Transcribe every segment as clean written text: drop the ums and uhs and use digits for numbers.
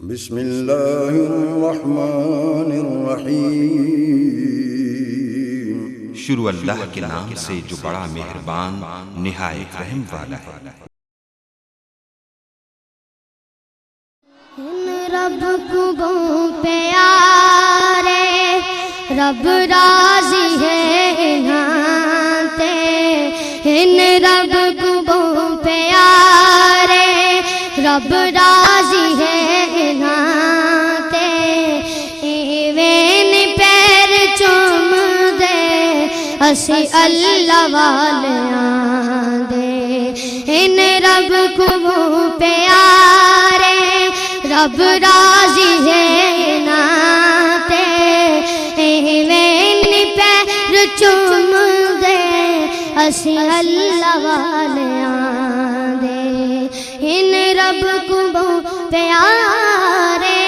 بسم اللہ الرحمن الرحیم۔ شروع اللہ کے نام سے جو بڑا مہربان نہایت رحم والا ہے۔ رب کو پیارے رب راضی ہے نانتے، ان رب کو پیارے رب راضی ہے نانتے، ایویں پیر چوم دے اسی اللہ والیاں دے، ان رب کو پیارے رب راضی ہے ناتے، ایویں پیر چوم دے اسی اللہ والیاں دے، ان رب کو پیارے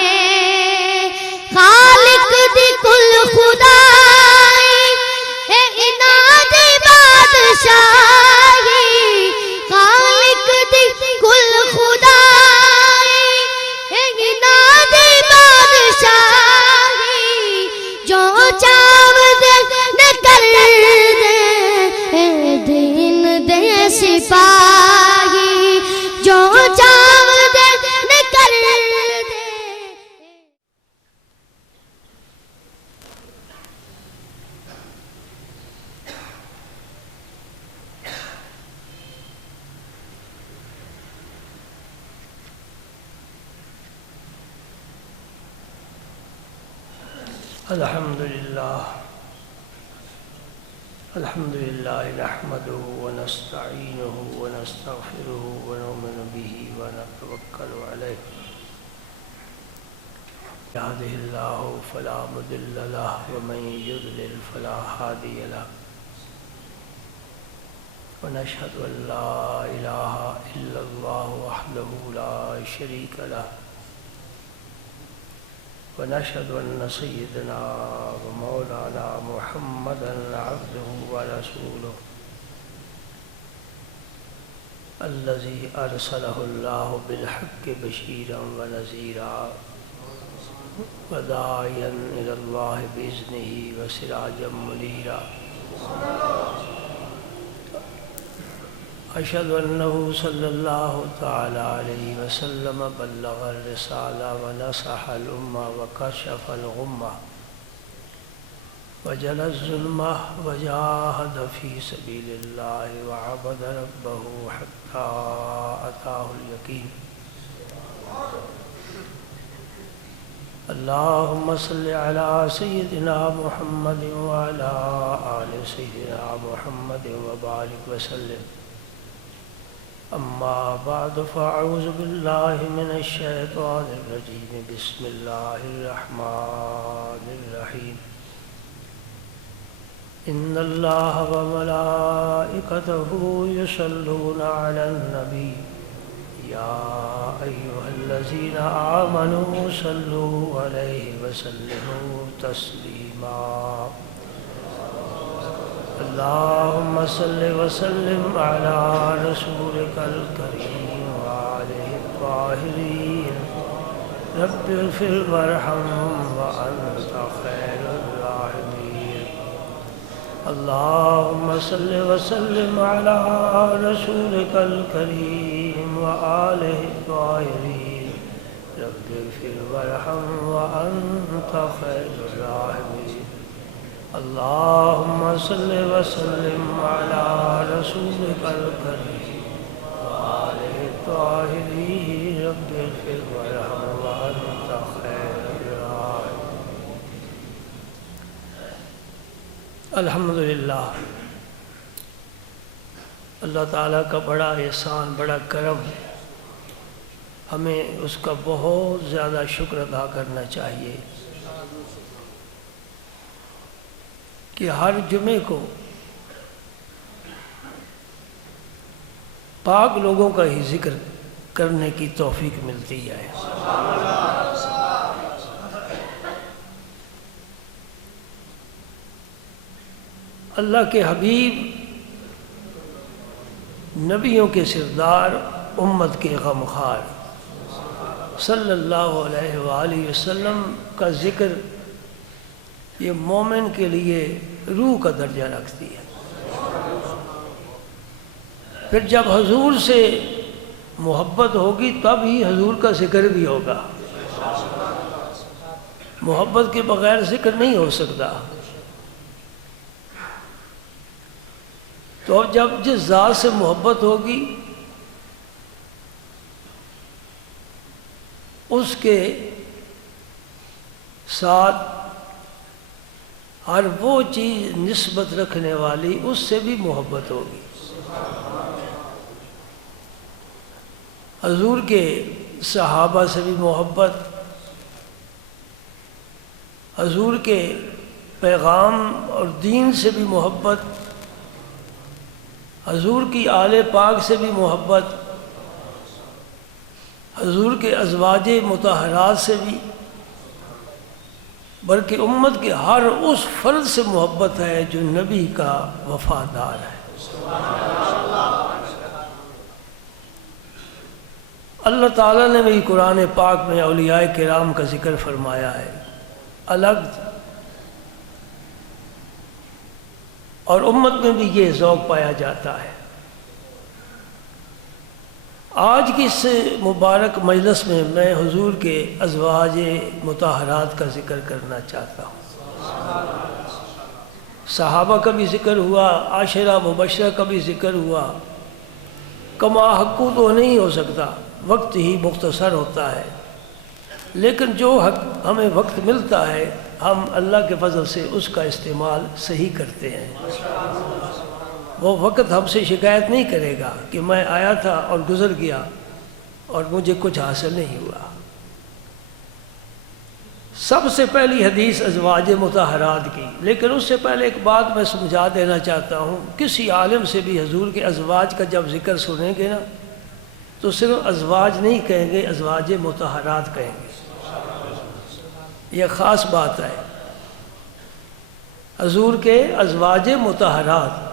خالق دی کل خدائی اے انہاں دی بادشاہی، خالق دی کل خدائی اے انہاں دی بادشاہی، جو چاو دے نہ کر دے اے دین دے سپاہی، جو چاو دے نہ کر دے۔ الحمد لله نحمده ونستعينه ونستغفره ونؤمن به ونتوكل عليه، يهده الله فلا مضل له ومن يضلل فلا هادي له، ونشهد أن لا إله إلا الله وحده لا شريك له، ونشهد أن سيدنا ومولانا محمدا عبده ورسوله الذي أرسله الله بالحق بشيرا ونذيرا وداعيا إلى الله بإذنه وسراجا منيرا، أشهد أنه صلى الله تعالى عليه وسلم بلغ الرسالة ونصح الأمة وكشف الغمة وجلى الظلمة وجاهد في سبيل الله وعبد ربه حتى أتاه اليقين، اللهم صل على سيدنا محمد وعلى آل سيدنا محمد وبارك وسلم، أما بعد فأعوذ بالله من الشيطان الرجيم، بسم الله الرحمن الرحيم، إن الله وملائكته يصلون على النبي يا أيها الذين آمنوا صلوا عليه وسلموا تسليما، اللهم صل وسلم على رسولك الكريم وآله الطاهرين، رب اغفر وارحم وأنت خير الراحمين، اللهم صل وسلم على رسولك الكريم وآله الطاهرين، رب اغفر وارحم وأنت خير الراحمين، اللهم صل وسلم على رسولك الكريم وآله الطاهرين، رب اغفر وارحم وأنت خير الراحمين۔ الحمدللہ، اللہ تعالیٰ کا بڑا احسان، بڑا کرم، ہمیں اس کا بہت زیادہ شکر ادا کرنا چاہیے کہ ہر جمعے کو پاک لوگوں کا ہی ذکر کرنے کی توفیق ملتی ہے۔ اللہ کے حبیب، نبیوں کے سردار، امت کے غمخوار، صلی اللہ علیہ وآلہ وسلم کا ذکر یہ مومن کے لیے روح کا درجہ رکھتی ہے۔ پھر جب حضور سے محبت ہوگی تب ہی حضور کا ذکر بھی ہوگا، محبت کے بغیر ذکر نہیں ہو سکتا۔ تو جب جس ذات سے محبت ہوگی اس کے ساتھ ہر وہ چیز نسبت رکھنے والی اس سے بھی محبت ہوگی۔ حضور کے صحابہ سے بھی محبت، حضور کے پیغام اور دین سے بھی محبت، حضور کی آل پاک سے بھی محبت، حضور کے ازواج مطہرات سے بھی، بلکہ امت کے ہر اس فرد سے محبت ہے جو نبی کا وفادار ہے۔ اللہ تعالیٰ نے بھی قرآن پاک میں اولیاء کرام کا ذکر فرمایا ہے الگ، اور امت میں بھی یہ ذوق پایا جاتا ہے۔ آج کی اس مبارک مجلس میں میں حضور کے ازواج مطہرات کا ذکر کرنا چاہتا ہوں۔ صحابہ کا بھی ذکر ہوا، عاشرہ مبشرہ کا بھی ذکر ہوا، کما حقو تو نہیں ہو سکتا، وقت ہی مختصر ہوتا ہے، لیکن جو حق ہمیں وقت ملتا ہے ہم اللہ کے فضل سے اس کا استعمال صحیح کرتے ہیں۔ وہ وقت ہم سے شکایت نہیں کرے گا کہ میں آیا تھا اور گزر گیا اور مجھے کچھ حاصل نہیں ہوا۔ سب سے پہلی حدیث ازواج مطہرات کی، لیکن اس سے پہلے ایک بات میں سمجھا دینا چاہتا ہوں۔ کسی عالم سے بھی حضور کے ازواج کا جب ذکر سنیں گے نا تو صرف ازواج نہیں کہیں گے، ازواج مطہرات کہیں گے۔ یہ خاص بات ہے، حضور کے ازواج مطہرات،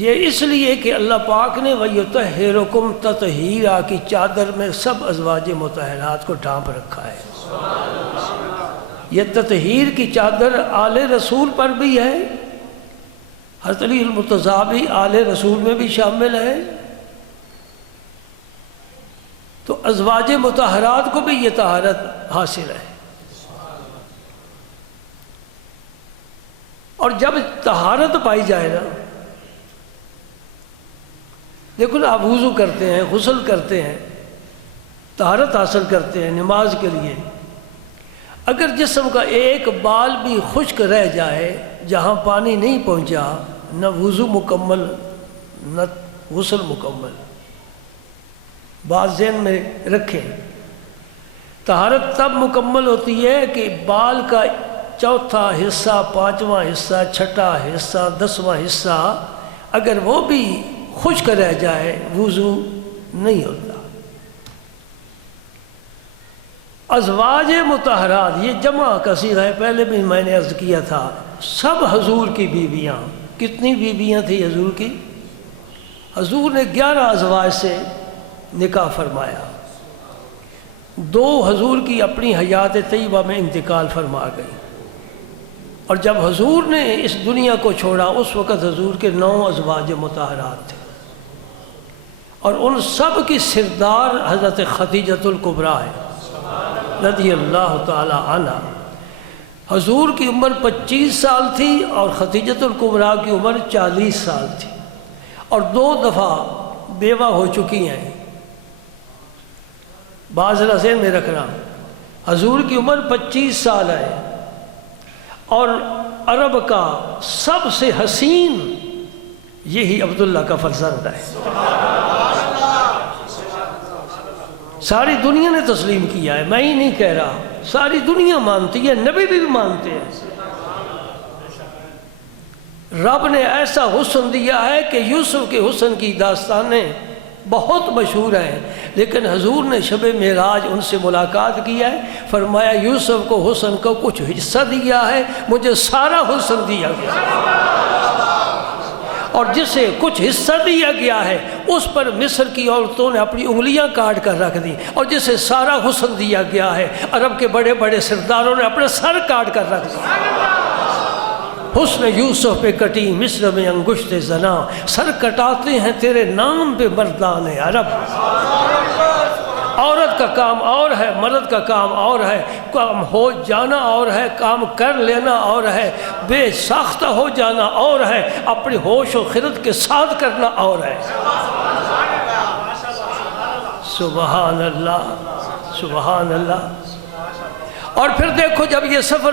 یہ اس لیے کہ اللہ پاک نے وَيُطَهِّرُكُمْ تَطْهِيرًا کی چادر میں سب ازواج مطہرات کو ڈھانپ رکھا ہے۔ یہ تطہیر کی چادر آل رسول پر بھی ہے، حضرت علی المرتضیٰ بھی آل رسول میں بھی شامل ہے، تو ازواج مطہرات کو بھی یہ طہارت حاصل ہے۔ اور جب طہارت پائی جائے نا، دیکھو نا، آپ وضو کرتے ہیں، غسل کرتے ہیں، طہارت حاصل کرتے ہیں نماز کے لیے، اگر جسم کا ایک بال بھی خشک رہ جائے جہاں پانی نہیں پہنچا، نہ وضو مکمل نہ غسل مکمل۔ بات ذہن میں رکھیں، طہارت تب مکمل ہوتی ہے کہ بال کا چوتھا حصہ، پانچواں حصہ، چھٹا حصہ، 10واں حصہ اگر وہ بھی خشک رہ جائے وضو نہیں ہوتا۔ ازواج مطہرات یہ جمع کا صیغہ ہے، پہلے بھی میں نے عرض کیا تھا، سب حضور کی بیویاں۔ کتنی بیویاں تھیں حضور کی؟ حضور نے 11 ازواج سے نکاح فرمایا، 2 حضور کی اپنی حیات طیبہ میں انتقال فرما گئی، اور جب حضور نے اس دنیا کو چھوڑا اس وقت حضور کے 9 ازواج مطہرات تھے، اور ان سب کی سردار حضرت خدیجۃ الکبریٰ ہے رضی اللہ تعالی عنہ۔ حضور کی عمر 25 سال تھی اور خدیجۃ الکبریٰ کی عمر 40 سال تھی، اور 2 دفعہ بیوہ ہو چکی ہیں۔ بعض ذہن میں رکھنا، حضور کی عمر 25 سال ہے، اور عرب کا سب سے حسین یہی عبداللہ کا فرزند ہے۔ ساری دنیا نے تسلیم کیا ہے، میں ہی نہیں کہہ رہا، ساری دنیا مانتی ہے، نبی بھی مانتے ہیں۔ رب نے ایسا حسن دیا ہے کہ یوسف کے حسن کی داستانیں بہت مشہور ہیں، لیکن حضور نے شب معراج ان سے ملاقات کی ہے، فرمایا یوسف کو حسن کا کچھ حصہ دیا ہے، مجھے سارا حسن دیا گیا، اور جسے کچھ حصہ دیا گیا ہے اس پر مصر کی عورتوں نے اپنی انگلیاں کاٹ کر رکھ دی، اور جسے سارا حسن دیا گیا ہے عرب کے بڑے بڑے سرداروں نے اپنے سر کاٹ کر رکھ دیا۔ حسن یوسف پہ کٹی مصر میں انگشت زنا، سر کٹاتے ہیں تیرے نام پہ مردان عرب۔ عورت کا کام اور ہے، مرد کا کام اور ہے، کام ہو جانا اور ہے، کام کر لینا اور ہے، بے ساختہ ہو جانا اور ہے، اپنی ہوش و خرد کے ساتھ کرنا اور ہے۔ سبحان اللہ، سبحان اللہ۔ اور پھر دیکھو جب یہ سفر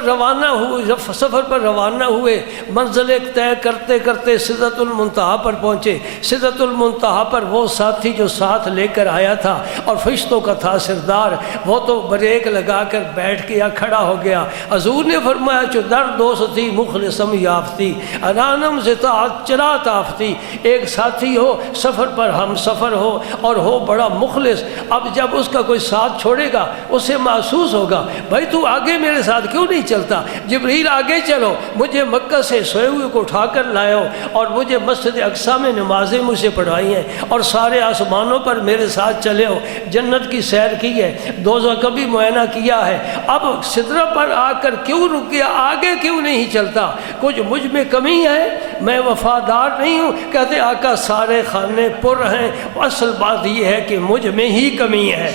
پر روانہ ہوئے، منزل طے کرتے کرتے سدرۃ المنتہا پر پہنچے۔ سدرۃ المنتہا پر وہ ساتھی جو ساتھ لے کر آیا تھا اور فرشتوں کا تھا سردار، وہ تو بریک لگا کر بیٹھ گیا، کھڑا ہو گیا۔ حضور نے فرمایا چو در دوستی مخلصم یافتی انانم زطاعت چرا تافتی۔ ایک ساتھی ہو، سفر پر ہم سفر ہو اور ہو بڑا مخلص، اب جب اس کا کوئی ساتھ چھوڑے گا اسے محسوس ہوگا بھائی تو آگے میرے ساتھ کیوں نہیں چلتا؟ جبریل آگے چلو، مجھے مکہ سے سوئے ہوئے کو اٹھا کر لائے ہو اور مجھے مسجد اقصیٰ میں نمازیں مجھ سے پڑھائی ہیں اور سارے آسمانوں پر میرے ساتھ چلے ہو، جنت کی سیر کی ہے، دوزخ کا بھی معائنہ کیا ہے، اب سدرہ پر آ کر کیوں رک گیا؟ آگے کیوں نہیں چلتا؟ کچھ مجھ میں کمی ہے؟ میں وفادار نہیں ہوں؟ کہتے آقا سارے خانے پر ہیں، اصل بات یہ ہے کہ مجھ میں ہی کمی ہے۔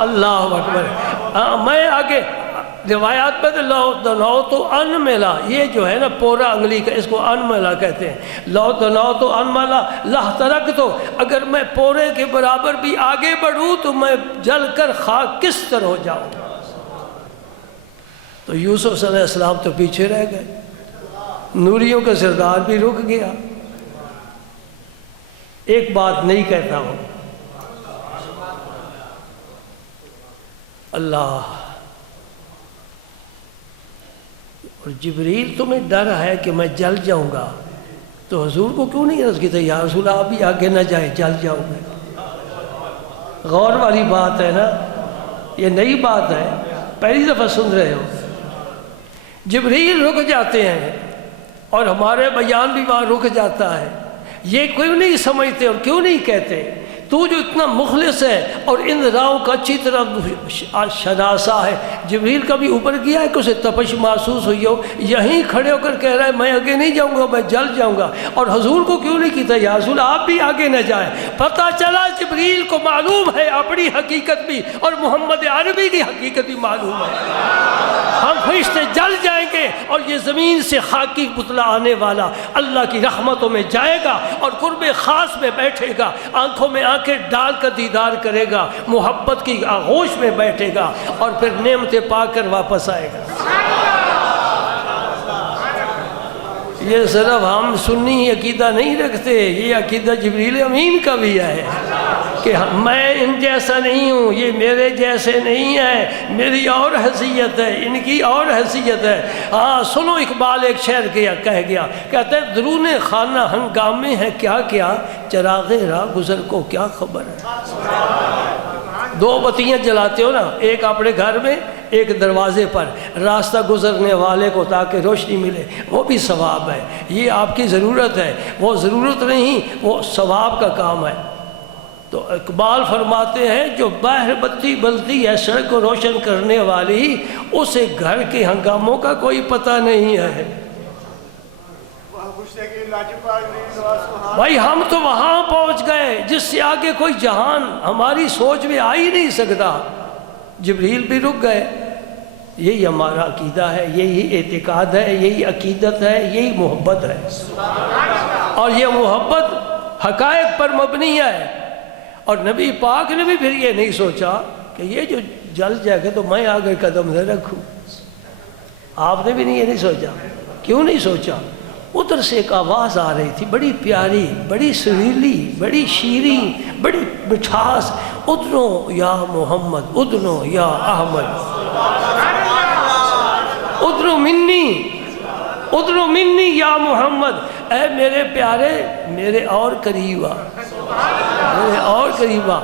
اللہ اکبر۔ میں آگے روایات پہ لو تو ان ملا، یہ جو ہے نا پورا انگلی کا، اس کو ان ملا کہتے ہیں۔ لو تو ان ملا لہ ترک، تو اگر میں پورے کے برابر بھی آگے بڑھوں تو میں جل کر خاک کس طرح ہو جاؤں۔ تو یوسف صلی اللہ علیہ السلام تو پیچھے رہ گئے، نوریوں کا سردار بھی رک گیا۔ ایک بات نہیں کہتا ہوں، اللہ، اور جبریل تمہیں ڈر ہے کہ میں جل جاؤں گا، تو حضور کو کیوں نہیں عرض کی تھی یا رسول آپ بھی آگے نہ جائیں، جل جاؤں گے؟ غور والی بات ہے نا، یہ نئی بات ہے، پہلی دفعہ سن رہے ہو۔ جبریل رک جاتے ہیں اور ہمارے بیان بھی وہاں رک جاتا ہے، یہ کیوں نہیں سمجھتے اور کیوں نہیں کہتے؟ تو جو اتنا مخلص ہے اور ان راہوں کا اچھی طرح شناسا ہے، جبریل کبھی اوپر گیا ہے کہ اسے تپش محسوس ہوئی ہو؟ یہیں کھڑے ہو کر کہہ رہا ہے میں آگے نہیں جاؤں گا، میں جل جاؤں گا، اور حضور کو کیوں نہیں کہتا یا رسول آپ بھی آگے نہ جائیں؟ پتہ چلا جبریل کو معلوم ہے اپنی حقیقت بھی اور محمد عربی کی حقیقت بھی معلوم ہے۔ ہم فرشتے جل جائیں گے اور یہ زمین سے خاکی پتلا آنے والا اللہ کی رحمتوں میں جائے گا اور قرب خاص میں بیٹھے گا، آنکھوں میں آنکھیں ڈال کر دیدار کرے گا، محبت کی آغوش میں بیٹھے گا اور پھر نعمتیں پا کر واپس آئے گا۔ یہ صرف ہم سنی عقیدہ نہیں رکھتے، یہ عقیدہ جبریل امین کا بھی ہے کہ میں ان جیسا نہیں ہوں، یہ میرے جیسے نہیں ہیں، میری اور حیثیت ہے، ان کی اور حیثیت ہے۔ ہاں سنو، اقبال ایک شعر کہہ گیا، کہتے ہیں درون خانہ ہنگامے ہیں کیا کیا، چراغ راہ گزر کو کیا خبر ہے۔ دو بتیاں جلاتے ہو نا، ایک اپنے گھر میں، ایک دروازے پر، راستہ گزرنے والے کو تاکہ روشنی ملے، وہ بھی ثواب ہے۔ یہ آپ کی ضرورت ہے، وہ ضرورت نہیں، وہ ثواب کا کام ہے۔ تو اقبال فرماتے ہیں جو باہر بتی بلتی ہے سڑک کو روشن کرنے والی، اسے گھر کے ہنگاموں کا کوئی پتہ نہیں ہے۔ بھائی ہم تو وہاں پہنچ گئے جس سے آگے کوئی جہان ہماری سوچ میں آ ہی نہیں سکتا۔ جبریل بھی رک گئے۔ یہی ہمارا عقیدہ ہے، یہی اعتقاد ہے، یہی عقیدت ہے، یہی محبت ہے، اور یہ محبت حقائق پر مبنی ہے۔ اور نبی پاک نے بھی پھر یہ نہیں سوچا کہ یہ جو جل جائے گا تو میں آگے قدم نہ رکھوں۔ آپ نے بھی یہ نہیں سوچا۔ کیوں نہیں سوچا؟ ادھر سے ایک آواز آ رہی تھی بڑی پیاری، بڑی سریلی، بڑی شیریں، بڑی مٹھاس، ادنو یا محمد، ادنو یا احمد، ادنو منی یا محمد، اے میرے پیارے میرے اور قریب آ، میرے اور قریب آ۔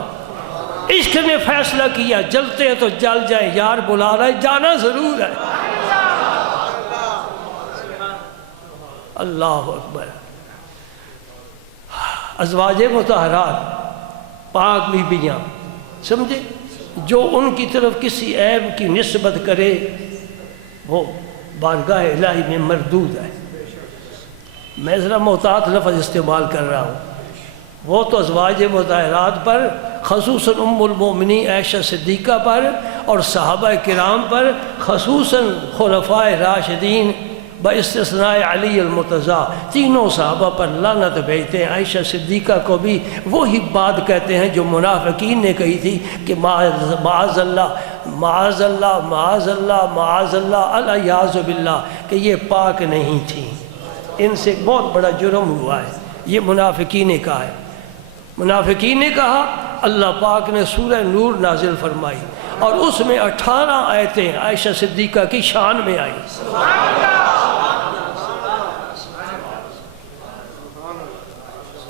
عشق نے فیصلہ کیا جلتے ہیں تو جل جائیں، یار بلا رہا ہے، جانا ضرور ہے۔ اللہ اکبر. ازواج مطہرات پاک بیویاں سمجھے، جو ان کی طرف کسی عیب کی نسبت کرے وہ بارگاہ الہی میں مردود ہے. میں ذرا محتاط لفظ استعمال کر رہا ہوں. وہ تو ازواج مطہرات پر، خصوصاً ام المومنین عائشہ صدیقہ پر اور صحابہ کرام پر، خصوصاً خلفائے راشدین باستثناء علی المرتضیٰ، تینوں صحابہ پر لعنت بھیجتے ہیں. عائشہ صدیقہ کو بھی وہی بات کہتے ہیں جو منافقین نے کہی تھی کہ معاذ اللہ معاذ اللہ معاذ اللہ معاذ اللہ الیاذ باللہ، کہ یہ پاک نہیں تھیں. ان سے بہت بڑا جرم ہوا ہے. یہ منافقین نے کہا ہے. منافقین نے کہا، اللہ پاک نے سورہ نور نازل فرمائی اور اس میں 18 آیتیں عائشہ صدیقہ کی شان میں آئی.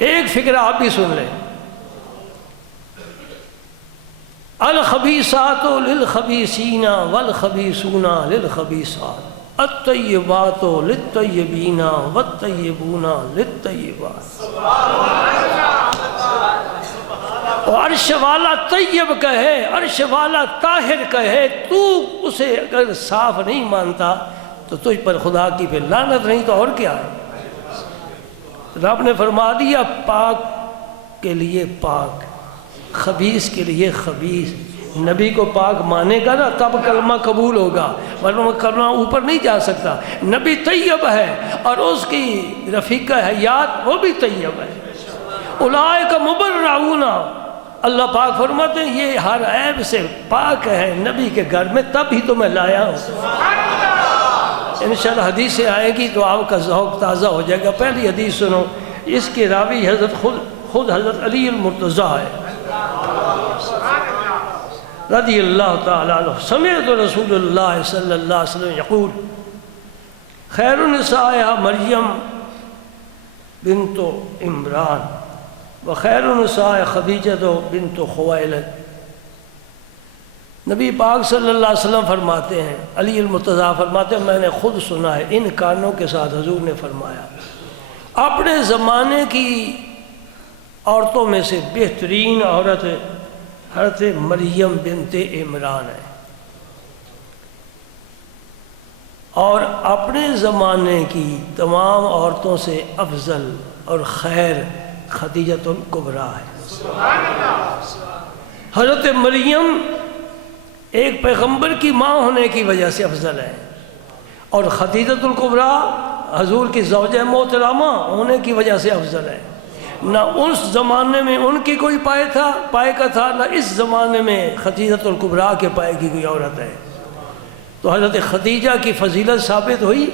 ایک فکرہ آپ بھی سن لیں. الخبیثات للخبیثین والخبیثون للخبیثات، الطیبات للطیبین والطیبون للطیبات. اور عرش والا طیب کہے، عرش والا طاہر کہے، تو اسے اگر صاف نہیں مانتا تو تجھ پر خدا کی پھر لعنت نہیں تو اور کیا ہے. رب نے فرما دیا پاک کے لیے پاک، خبیث کے لیے خبیث. نبی کو پاک مانے گا نا تب کلمہ قبول ہوگا، ورنہ کلمہ اوپر نہیں جا سکتا. نبی طیب ہے اور اس کی رفیقہ حیات وہ بھی طیب ہے. اولئک مبرؤون، اللہ پاک فرماتے ہیں یہ ہر عیب سے پاک ہے نبی کے گھر میں، تب ہی تو میں لایا ہوں. انشاءاللہ حدیثیں آئیں گی تو آپ کا ذوق تازہ ہو جائے گا. پہلی حدیث سنو، اس کے راوی حضرت خود حضرت علی المرتضیٰ ہے رضی اللہ تعالیٰ عنہ. سمعت رسول اللہ صلی اللہ علیہ وسلم یقول خیر النساء مریم بنت عمران وخیر النساء خدیجہ بنت خویلد. نبی پاک صلی اللہ علیہ وسلم فرماتے ہیں، علی المرتضیٰ فرماتے ہیں میں نے خود سنا ہے، ان کانوں کے ساتھ حضور نے فرمایا اپنے زمانے کی عورتوں میں سے بہترین عورت حضرت مریم بنت عمران ہے، اور اپنے زمانے کی تمام عورتوں سے افضل اور خیر خدیجۃ الکبریٰ ہے. حضرت مریم ایک پیغمبر کی ماں ہونے کی وجہ سے افضل ہے، اور خدیجۃ الکبریٰ حضور کی زوجہ محترمہ ہونے کی وجہ سے افضل ہے. نہ اس زمانے میں ان کی کوئی پائے کا تھا، نہ اس زمانے میں خدیجۃ الکبریٰ کے پائے کی کوئی عورت ہے. تو حضرت خدیجہ کی فضیلت ثابت ہوئی.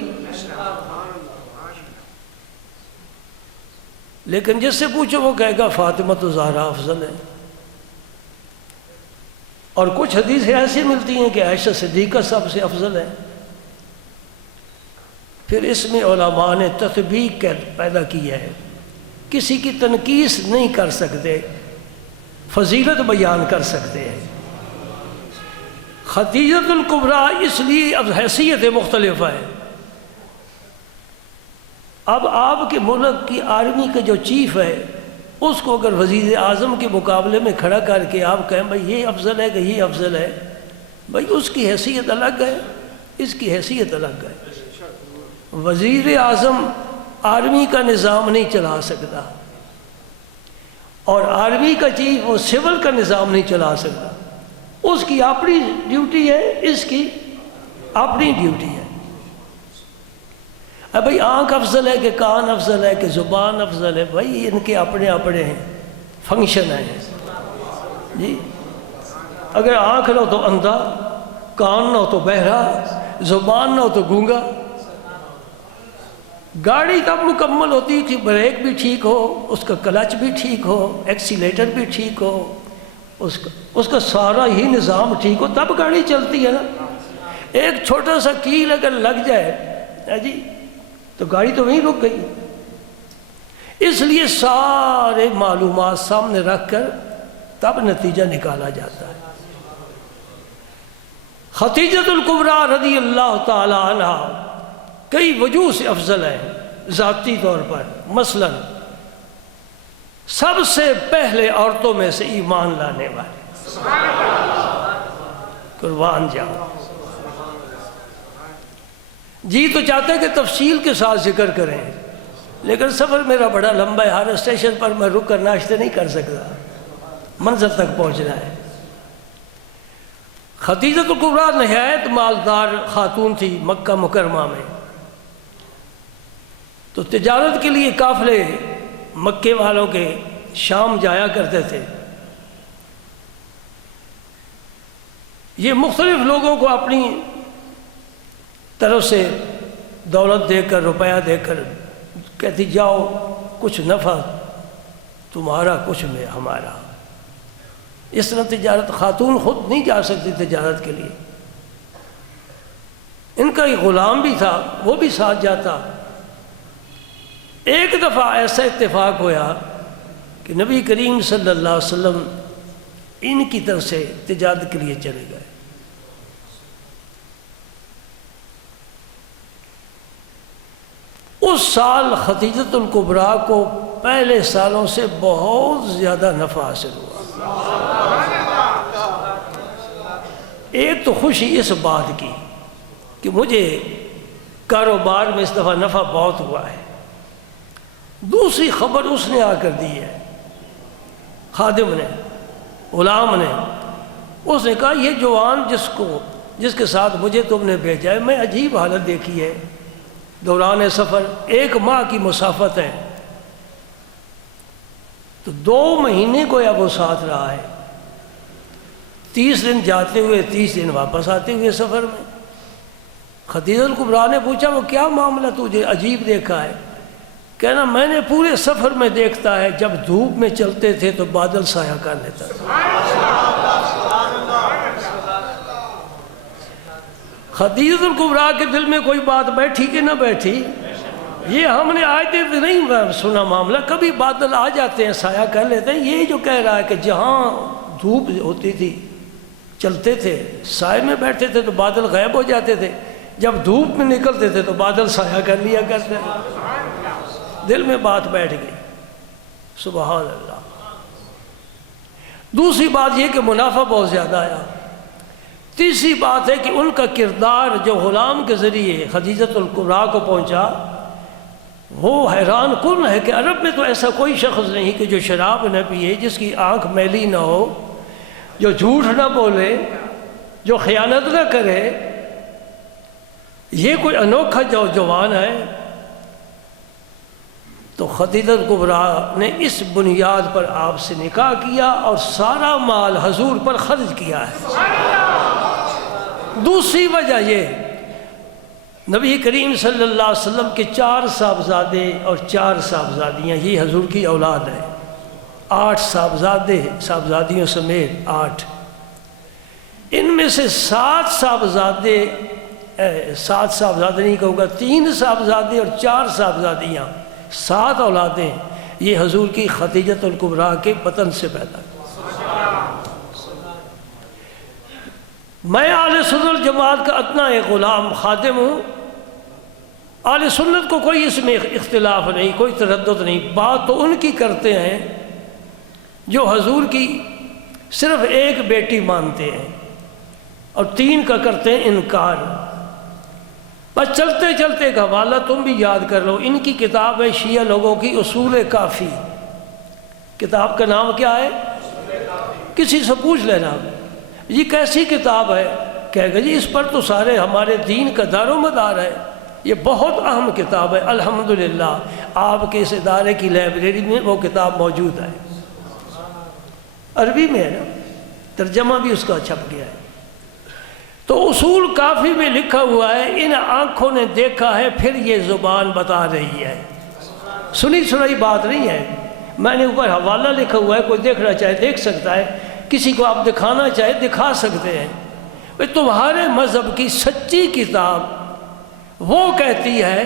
لیکن جس سے پوچھو وہ کہے گا فاطمہ الزہرا افضل ہے. اور کچھ حدیثیں ایسی ملتی ہیں کہ عائشہ صدیقہ سب سے افضل ہے. پھر اس میں علماء نے تطبیق پیدا کی ہے، کسی کی تنقیص نہیں کر سکتے، فضیلت بیان کر سکتے ہیں. خدیجۃ الکبریٰ اس لیے اب حیثیت مختلف ہے. اب آپ کے ملک کی آرمی کا جو چیف ہے اس کو اگر وزیر اعظم کے مقابلے میں کھڑا کر کے آپ کہیں بھائی یہ افضل ہے کہ یہ افضل ہے، بھائی اس کی حیثیت الگ ہے، اس کی حیثیت الگ ہے. وزیر اعظم آرمی کا نظام نہیں چلا سکتا، اور آرمی کا چیف وہ سول کا نظام نہیں چلا سکتا. اس کی اپنی ڈیوٹی ہے، اس کی اپنی ڈیوٹی ہے. اب بھائی آنکھ افضل ہے کہ کان افضل ہے کہ زبان افضل ہے، بھائی ان کے اپنے اپنے ہیں، فنکشن ہیں جی. اگر آنکھ نہ ہو تو اندھا، کان نہ ہو تو بہرا، زبان نہ ہو تو گونگا. گاڑی تب مکمل ہوتی کہ بریک بھی ٹھیک ہو، اس کا کلچ بھی ٹھیک ہو، ایکسیلیٹر بھی ٹھیک ہو، اس کا سارا ہی نظام ٹھیک ہو، تب گاڑی چلتی ہے نا. ایک چھوٹا سا کیل اگر لگ جائے جی تو گاڑی تو وہیں رک گئی. اس لیے سارے معلومات سامنے رکھ کر تب نتیجہ نکالا جاتا ہے. خدیجۃ الکبریٰ رضی اللہ تعالی عنہ کئی وجوہ سے افضل ہے. ذاتی طور پر، مثلا سب سے پہلے عورتوں میں سے ایمان لانے والے، قربان جاؤ۔ جی تو چاہتے ہیں کہ تفصیل کے ساتھ ذکر کریں، لیکن سفر میرا بڑا لمبا ہے، ہر اسٹیشن پر میں رک کر ناشتے نہیں کر سکتا، منزل تک پہنچنا ہے۔ خدیجہ الکبریٰ نہایت مالدار خاتون تھی مکہ مکرمہ میں، تو تجارت کے لیے قافلے مکے والوں کے شام جایا کرتے تھے۔ یہ مختلف لوگوں کو اپنی طرف سے دولت دے کر، روپیہ دے کر کہتی جاؤ، کچھ نفع تمہارا کچھ میں ہمارا۔ اس طرح تجارت، خاتون خود نہیں جا سکتی تجارت کے لیے، ان کا ایک غلام بھی تھا، وہ بھی ساتھ جاتا۔ ایک دفعہ ایسا اتفاق ہوا کہ نبی کریم صلی اللہ علیہ وسلم ان کی طرف سے تجارت کے لیے چلے گئے۔ اس سال خدیجہ الکبریٰ کو پہلے سالوں سے بہت زیادہ نفع حاصل ہوا۔ ایک تو خوشی اس بات کی کہ مجھے کاروبار میں اس دفعہ نفع بہت ہوا ہے۔ دوسری خبر اس نے آ کر دی ہے، خادم نے، غلام نے، اس نے کہا یہ جوان جس کے ساتھ مجھے تم نے بھیجا ہے، میں عجیب حالت دیکھی ہے، دوران سفر 1 ماہ کی مسافت ہے، تو 2 مہینے کو اب وہ ساتھ رہا ہے، 30 دن جاتے ہوئے 30 دن واپس آتے ہوئے سفر میں۔ خدیجہ الکبریٰ نے پوچھا وہ کیا معاملہ تجھے عجیب دیکھا ہے؟ کہنا میں نے پورے سفر میں دیکھتا ہے جب دھوپ میں چلتے تھے تو بادل سایہ کر لیتا تھا۔ خدیجہ الکبریٰ کے دل میں کوئی بات بیٹھی کہ نہ بیٹھی؟ یہ ہم نے آج تک نہیں سنا معاملہ، کبھی بادل آ جاتے ہیں سایہ کر لیتے ہیں۔ یہ جو کہہ رہا ہے کہ جہاں دھوپ ہوتی تھی چلتے تھے، سائے میں بیٹھتے تھے تو بادل غائب ہو جاتے تھے، جب دھوپ میں نکلتے تھے تو بادل سایہ کر لیا کرتے تھے۔ دل میں بات بیٹھ گئی، سبحان اللہ۔ دوسری بات یہ کہ منافع بہت زیادہ آیا۔ تیسری بات ہے کہ ان کا کردار جو غلام کے ذریعے خدیجہ الکبریٰ کو پہنچا، وہ حیران کن ہے کہ عرب میں تو ایسا کوئی شخص نہیں کہ جو شراب نہ پیے، جس کی آنکھ میلی نہ ہو، جو جھوٹ نہ بولے، جو خیانت نہ کرے۔ یہ کوئی انوکھا جوان ہے۔ تو خدیجہ الکبریٰ نے اس بنیاد پر آپ سے نکاح کیا اور سارا مال حضور پر خرچ کیا ہے۔ دوسری وجہ یہ، نبی کریم صلی اللہ علیہ وسلم کے 4 صاحبزادے اور 4 صاحبزادیاں، یہ حضور کی اولاد ہے، 8 صاحبزادے، صاحبزادیوں سمیت 8۔ ان میں سے 7 صاحبزادے، 7 صاحبزادے نہیں کہوں گا، 3 صاحبزادے اور 4 صاحبزادیاں، 7 اولادیں، یہ حضور کی خدیجہ الکبریٰ کے بطن سے پیدا۔ میں اہل سنت الجماعت کا اتنا ایک غلام خادم ہوں۔ اہل سنت کو کوئی اس میں اختلاف نہیں، کوئی تردد نہیں، بات تو ان کی کرتے ہیں جو حضور کی صرف ایک بیٹی مانتے ہیں اور 3 کا کرتے ہیں انکار۔ بس چلتے چلتے ایک حوالہ تم بھی یاد کر لو، ان کی کتاب ہے شیعہ لوگوں کی اصول کافی۔ کتاب کا نام کیا ہے؟ کسی سے پوچھ لینا یہ کیسی کتاب ہے، کہے گا جی اس پر تو سارے ہمارے دین کا دار و مدار ہے، یہ بہت اہم کتاب ہے۔ الحمدللہ آپ کے اس ادارے کی لائبریری میں وہ کتاب موجود ہے، عربی میں ہے نا، ترجمہ بھی اس کا چھپ گیا ہے۔ تو اصول کافی میں لکھا ہوا ہے، ان آنکھوں نے دیکھا ہے پھر یہ زبان بتا رہی ہے۔ سنی سنائی بات نہیں ہے، میں نے اوپر حوالہ لکھا ہوا ہے، کوئی دیکھنا چاہے دیکھ سکتا ہے، کسی کو آپ دکھانا چاہے دکھا سکتے ہیں۔ تمہارے مذہب کی سچی کتاب وہ کہتی ہے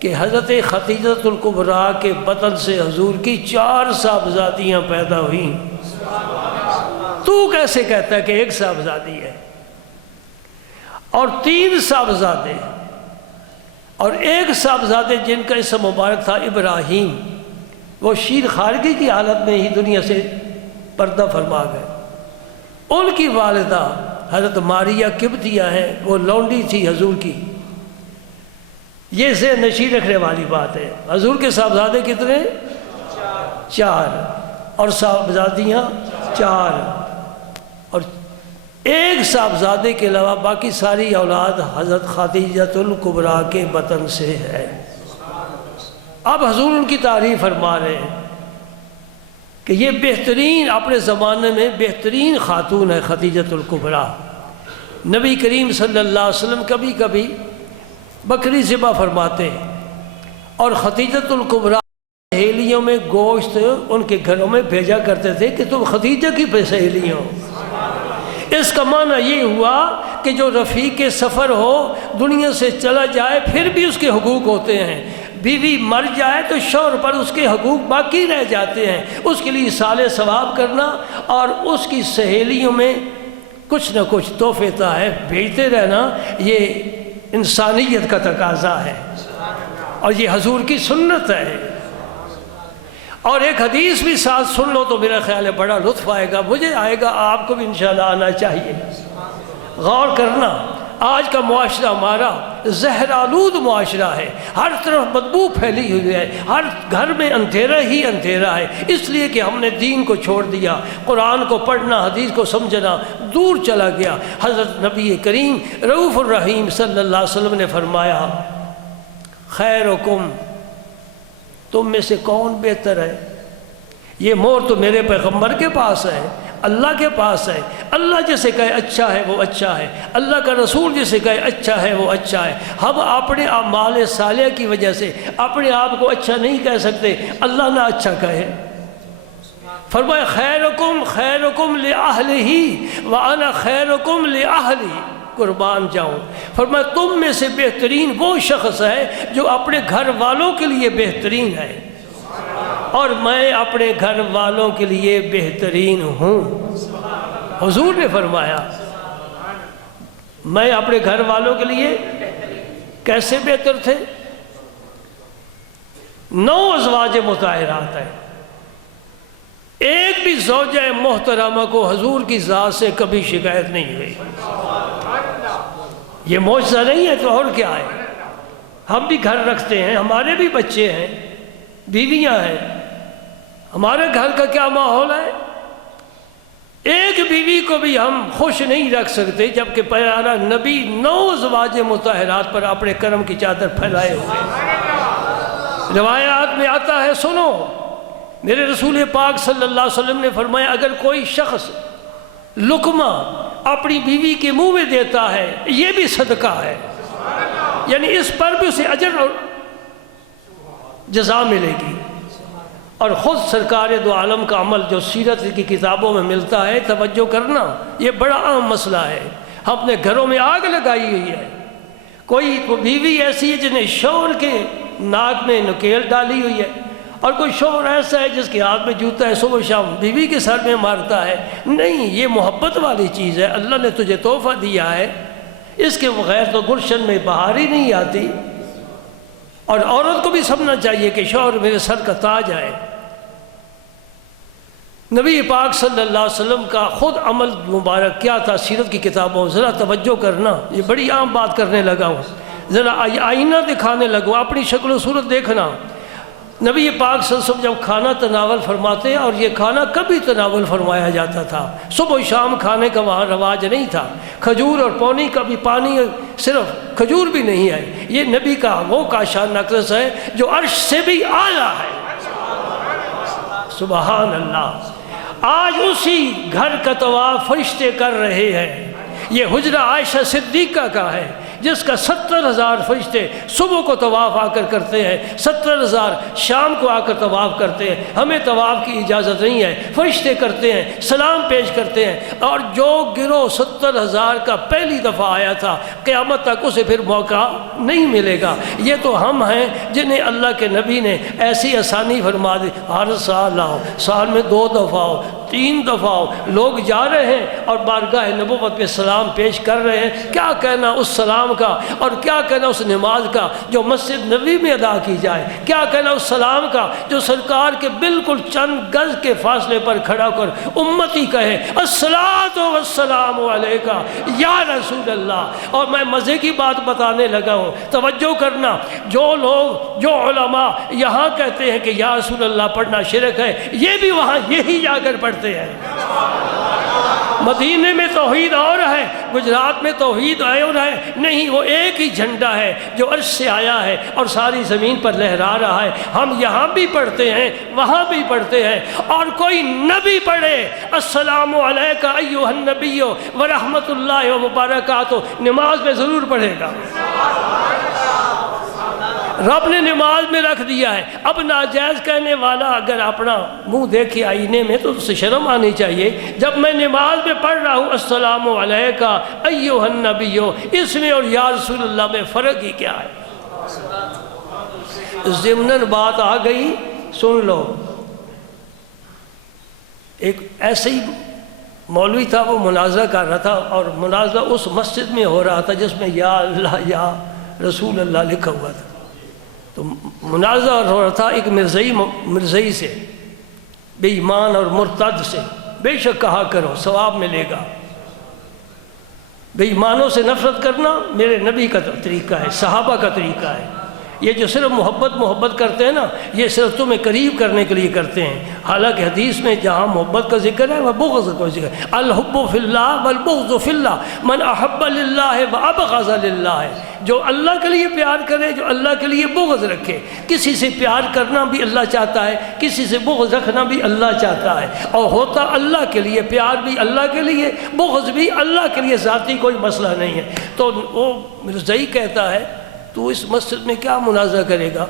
کہ حضرت خدیجہ الکبریٰ کے بطن سے حضور کی 4 صاحبزادیاں پیدا ہوئیں۔ تو کیسے کہتا ہے کہ 1 صاحبزادی ہے اور 3 صاحبزادے؟ اور ایک صاحبزادے جن کا اسم مبارک تھا ابراہیم، وہ شیر خارگی کی حالت میں ہی دنیا سے پردہ فرما گئے۔ ان کی والدہ حضرت ماریہ قبطیہ ہیں، وہ لونڈی تھی حضور کی۔ یہ ذہن نشین رکھنے والی بات ہے۔ حضور کے صاحبزادے کتنے؟ 4، اور صاحبزادیاں 4، اور ایک صاحبزادے کے علاوہ باقی ساری اولاد حضرت خدیجۃ الکبریٰ کے بطن سے ہے۔ اب حضور ان کی تعریف فرما رہے ہیں کہ یہ بہترین، اپنے زمانے میں بہترین خاتون ہے خدیجۃ الکبریٰ۔ نبی کریم صلی اللہ علیہ وسلم کبھی کبھی بکری ذبح فرماتے اور خدیجۃ الکبریٰ سہیلیوں میں گوشت ان کے گھروں میں بھیجا کرتے تھے کہ تم خدیجہ کی سہیلی ہو۔ اس کا معنی یہ ہوا کہ جو رفیق سفر ہو، دنیا سے چلا جائے پھر بھی اس کے حقوق ہوتے ہیں۔ بیوی مر جائے تو شوہر پر اس کے حقوق باقی رہ جاتے ہیں۔ اس کے لیے اصالِ ثواب کرنا اور اس کی سہیلیوں میں کچھ نہ کچھ تحفے تحائف بھیجتے رہنا، یہ انسانیت کا تقاضا ہے اور یہ حضور کی سنت ہے۔ اور ایک حدیث بھی ساتھ سن لو تو میرا خیال ہے بڑا لطف آئے گا، مجھے آئے گا، آپ کو بھی انشاءاللہ آنا چاہیے۔ غور کرنا، آج کا معاشرہ ہمارا زہر آلود معاشرہ ہے، ہر طرف بدبو پھیلی ہوئی ہے، ہر گھر میں اندھیرا ہی اندھیرا ہے، اس لیے کہ ہم نے دین کو چھوڑ دیا، قرآن کو پڑھنا، حدیث کو سمجھنا دور چلا گیا۔ حضرت نبی کریم رؤوف الرحیم صلی اللہ علیہ وسلم نے فرمایا، خیرکم، تم میں سے کون بہتر ہے؟ یہ مور تو میرے پیغمبر کے پاس ہے، اللہ کے پاس ہے۔ اللہ جسے کہے اچھا ہے وہ اچھا ہے، اللہ کا رسول جسے کہے اچھا ہے وہ اچھا ہے۔ ہم اپنے اعمال صالحہ کی وجہ سے اپنے آپ کو اچھا نہیں کہہ سکتے، اللہ نہ اچھا کہے۔ فرمایا خیرکم خیرکم لأہلہ وانا خیرکم لأہلی، قربان جاؤں۔ فرمایا تم میں سے بہترین وہ شخص ہے جو اپنے گھر والوں کے لیے بہترین ہے، اور میں اپنے گھر والوں کے لیے بہترین ہوں۔ حضور نے فرمایا میں اپنے گھر والوں کے لیے کیسے بہتر تھے؟ 9 ازواج مطہرات ہیں، ایک بھی زوجہ محترمہ کو حضور کی ذات سے کبھی شکایت نہیں ہوئی۔ یہ معجزہ نہیں ہے تو اور کیا ہے؟ ہم بھی گھر رکھتے ہیں، ہمارے بھی بچے ہیں، بیویاں ہیں، ہمارے گھر کا کیا ماحول ہے؟ ایک بیوی کو بھی ہم خوش نہیں رکھ سکتے، جبکہ پیارا نبی 9 ازواج مطہرات پر اپنے کرم کی چادر پھیلائے ہوئے۔ روایات میں آتا ہے، سنو، میرے رسول پاک صلی اللہ علیہ وسلم نے فرمایا اگر کوئی شخص لقمہ اپنی بیوی کے منہ میں دیتا ہے یہ بھی صدقہ ہے، یعنی اس پر بھی اسے اجر اور جزا ملے گی۔ اور خود سرکار دو عالم کا عمل جو سیرت کی کتابوں میں ملتا ہے، توجہ کرنا، یہ بڑا اہم مسئلہ ہے۔ ہم اپنے گھروں میں آگ لگائی ہوئی ہے، کوئی بیوی ایسی ہے جنہیں شوہر کے ناک میں نکیل ڈالی ہوئی ہے، اور کوئی شوہر ایسا ہے جس کے ہاتھ میں جوتا ہے، صبح شام بیوی کے سر میں مارتا ہے۔ نہیں، یہ محبت والی چیز ہے، اللہ نے تجھے تحفہ دیا ہے، اس کے بغیر تو گلشن میں بہار ہی نہیں آتی۔ اور عورت کو بھی سمجھنا چاہیے کہ شوہر میرے سر کا تاج ہے۔ نبی پاک صلی اللہ علیہ وسلم کا خود عمل مبارک کیا تھا سیرت کی کتابوں، ذرا توجہ کرنا، یہ بڑی عام بات کرنے لگا ہوں، ذرا آئینہ دکھانے لگو، اپنی شکل و صورت دیکھنا۔ نبی پاک صلی اللہ علیہ وسلم جب کھانا تناول فرماتے، اور یہ کھانا کبھی تناول فرمایا جاتا تھا، صبح و شام کھانے کا وہاں رواج نہیں تھا، کھجور اور پانی کا بھی، پانی صرف کھجور بھی نہیں ہے، یہ نبی کا وہ کاشان نقرس ہے جو عرش سے بھی اعلیٰ ہے۔ سبحان اللہ۔ آج اسی گھر کا طواف فرشتے کر رہے ہیں، یہ حجرہ عائشہ صدیقہ کا ہے جس کا 70,000 فرشتے صبح کو طواف آ کر کرتے ہیں، 70,000 شام کو آ کر طواف کرتے ہیں۔ ہمیں طواف کی اجازت نہیں ہے، فرشتے کرتے ہیں، سلام پیش کرتے ہیں، اور جو گروہ 70,000 کا پہلی دفعہ آیا تھا قیامت تک اسے پھر موقع نہیں ملے گا۔ یہ تو ہم ہیں جنہیں اللہ کے نبی نے ایسی آسانی فرما دی، ہر سال آؤ، سال میں 2 دفعہ آؤ، 3 دفعہ لوگ جا رہے ہیں اور بارگاہ نبوت پہ سلام پیش کر رہے ہیں. کیا کہنا اس سلام کا اور کیا کہنا اس نماز کا جو مسجد نبی میں ادا کی جائے, کیا کہنا اس سلام کا جو سرکار کے بالکل چند گز کے فاصلے پر کھڑا کر امتی کہے الصلاۃ والسلام علیکہ یا رسول اللہ. اور میں مزے کی بات بتانے لگا ہوں, توجہ کرنا, جو لوگ جو علماء یہاں کہتے ہیں کہ یا رسول اللہ پڑھنا شرک ہے, یہ بھی وہاں یہی جا کر پڑھتے ہیں. مدینے میں توحید اور ہے, گجرات میں توحید اور ہے نہیں, وہ ایک ہی جھنڈا ہے جو عرش سے آیا ہے اور ساری زمین پر لہرا رہا ہے. ہم یہاں بھی پڑھتے ہیں وہاں بھی پڑھتے ہیں, اور کوئی نبی پڑھے السلام علیکہ ایھا النبی ورحمۃ اللہ وبرکاتہ, نماز میں ضرور پڑھے گا. رب نے نماز میں رکھ دیا ہے. اب ناجائز کہنے والا اگر اپنا منہ دیکھے آئینے میں تو اسے شرم آنی چاہیے. جب میں نماز میں پڑھ رہا ہوں السلام علیکہ ایھا النبی, اس میں اور یا رسول اللہ میں فرق ہی کیا ہے؟ ضمناً بات آ گئی, سن لو. ایک ایسے ہی مولوی تھا, وہ مناظرہ کر رہا تھا, اور مناظرہ اس مسجد میں ہو رہا تھا جس میں یا اللہ یا رسول اللہ لکھا ہوا تھا. تو مناظرہ ہو رہا تھا ایک مرزئی سے, بے ایمان اور مرتد سے. بے شک کہا کرو ثواب ملے گا. بے ایمانوں سے نفرت کرنا میرے نبی کا طریقہ ہے, صحابہ کا طریقہ ہے. یہ جو صرف محبت کرتے ہیں نا, یہ صرف تمہیں قریب کرنے کے لیے کرتے ہیں. حالانکہ حدیث میں جہاں محبت کا ذکر ہے وہ بغض کا ذکر ہے. الحب فی اللہ والبغض فی اللہ, من احب للہ وابغض للہ. جو اللہ کے لیے پیار کرے, جو اللہ کے لیے بغض رکھے. کسی سے پیار کرنا بھی اللہ چاہتا ہے, کسی سے بغض رکھنا بھی اللہ چاہتا ہے, اور ہوتا اللہ کے لیے, پیار بھی اللہ کے لیے, بغض بھی اللہ کے لیے, ذاتی کوئی مسئلہ نہیں ہے. تو وہ مرزئی کہتا ہے تو اس مسجد میں کیا مناظرہ کرے گا,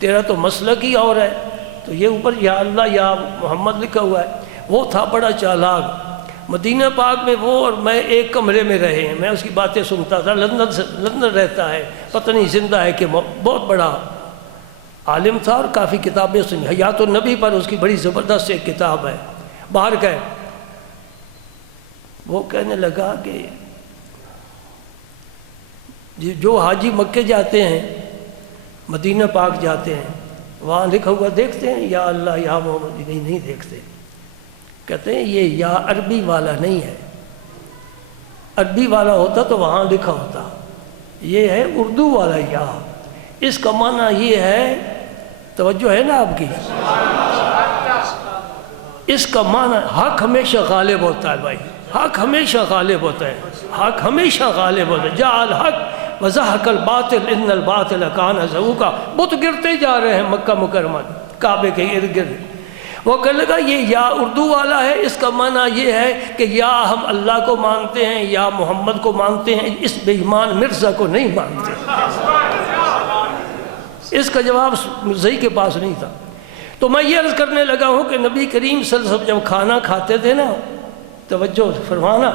تیرا تو مسلک ہی اور ہے. تو یہ اوپر یا اللہ یا محمد لکھا ہوا ہے. وہ تھا بڑا چالاک. مدینہ پاک میں وہ اور میں ایک کمرے میں رہے ہیں, میں اس کی باتیں سنتا تھا. لندن رہتا ہے, پتہ نہیں زندہ ہے کہ بہت بڑا عالم تھا اور کافی کتابیں سنی. حیات النبی پر اس کی بڑی زبردست ایک کتاب ہے. باہر گئے, وہ کہنے لگا کہ جو حاجی مکے جاتے ہیں, مدینہ پاک جاتے ہیں, وہاں لکھا ہوا دیکھتے ہیں یا اللہ یا محمد؟ نہیں دیکھتے. کہتے ہیں یہ یا عربی والا نہیں ہے, عربی والا ہوتا تو وہاں لکھا ہوتا, یہ ہے اردو والا یا. اس کا معنی یہ ہے, توجہ ہے نا آپ کی, اس کا معنی حق ہمیشہ غالب ہوتا ہے بھائی, حق ہمیشہ غالب ہوتا ہے, حق ہمیشہ غالب ہوتا ہے. جا الحق وزہق الباطل ان الباطل کان زہوقا. بت گرتے جا رہے ہیں مکہ مکرمہ کعبے کے ارد گرد. وہ کہنے لگا یہ یا اردو والا ہے, اس کا معنی یہ ہے کہ یا ہم اللہ کو مانتے ہیں یا محمد کو مانتے ہیں, اس بے ایمان مرزا کو نہیں مانتے. اس کا جواب مرزئی کے پاس نہیں تھا. تو میں یہ عرض کرنے لگا ہوں کہ نبی کریم صلی اللہ علیہ وسلم جب کھانا کھاتے تھے نا, توجہ فرمانا,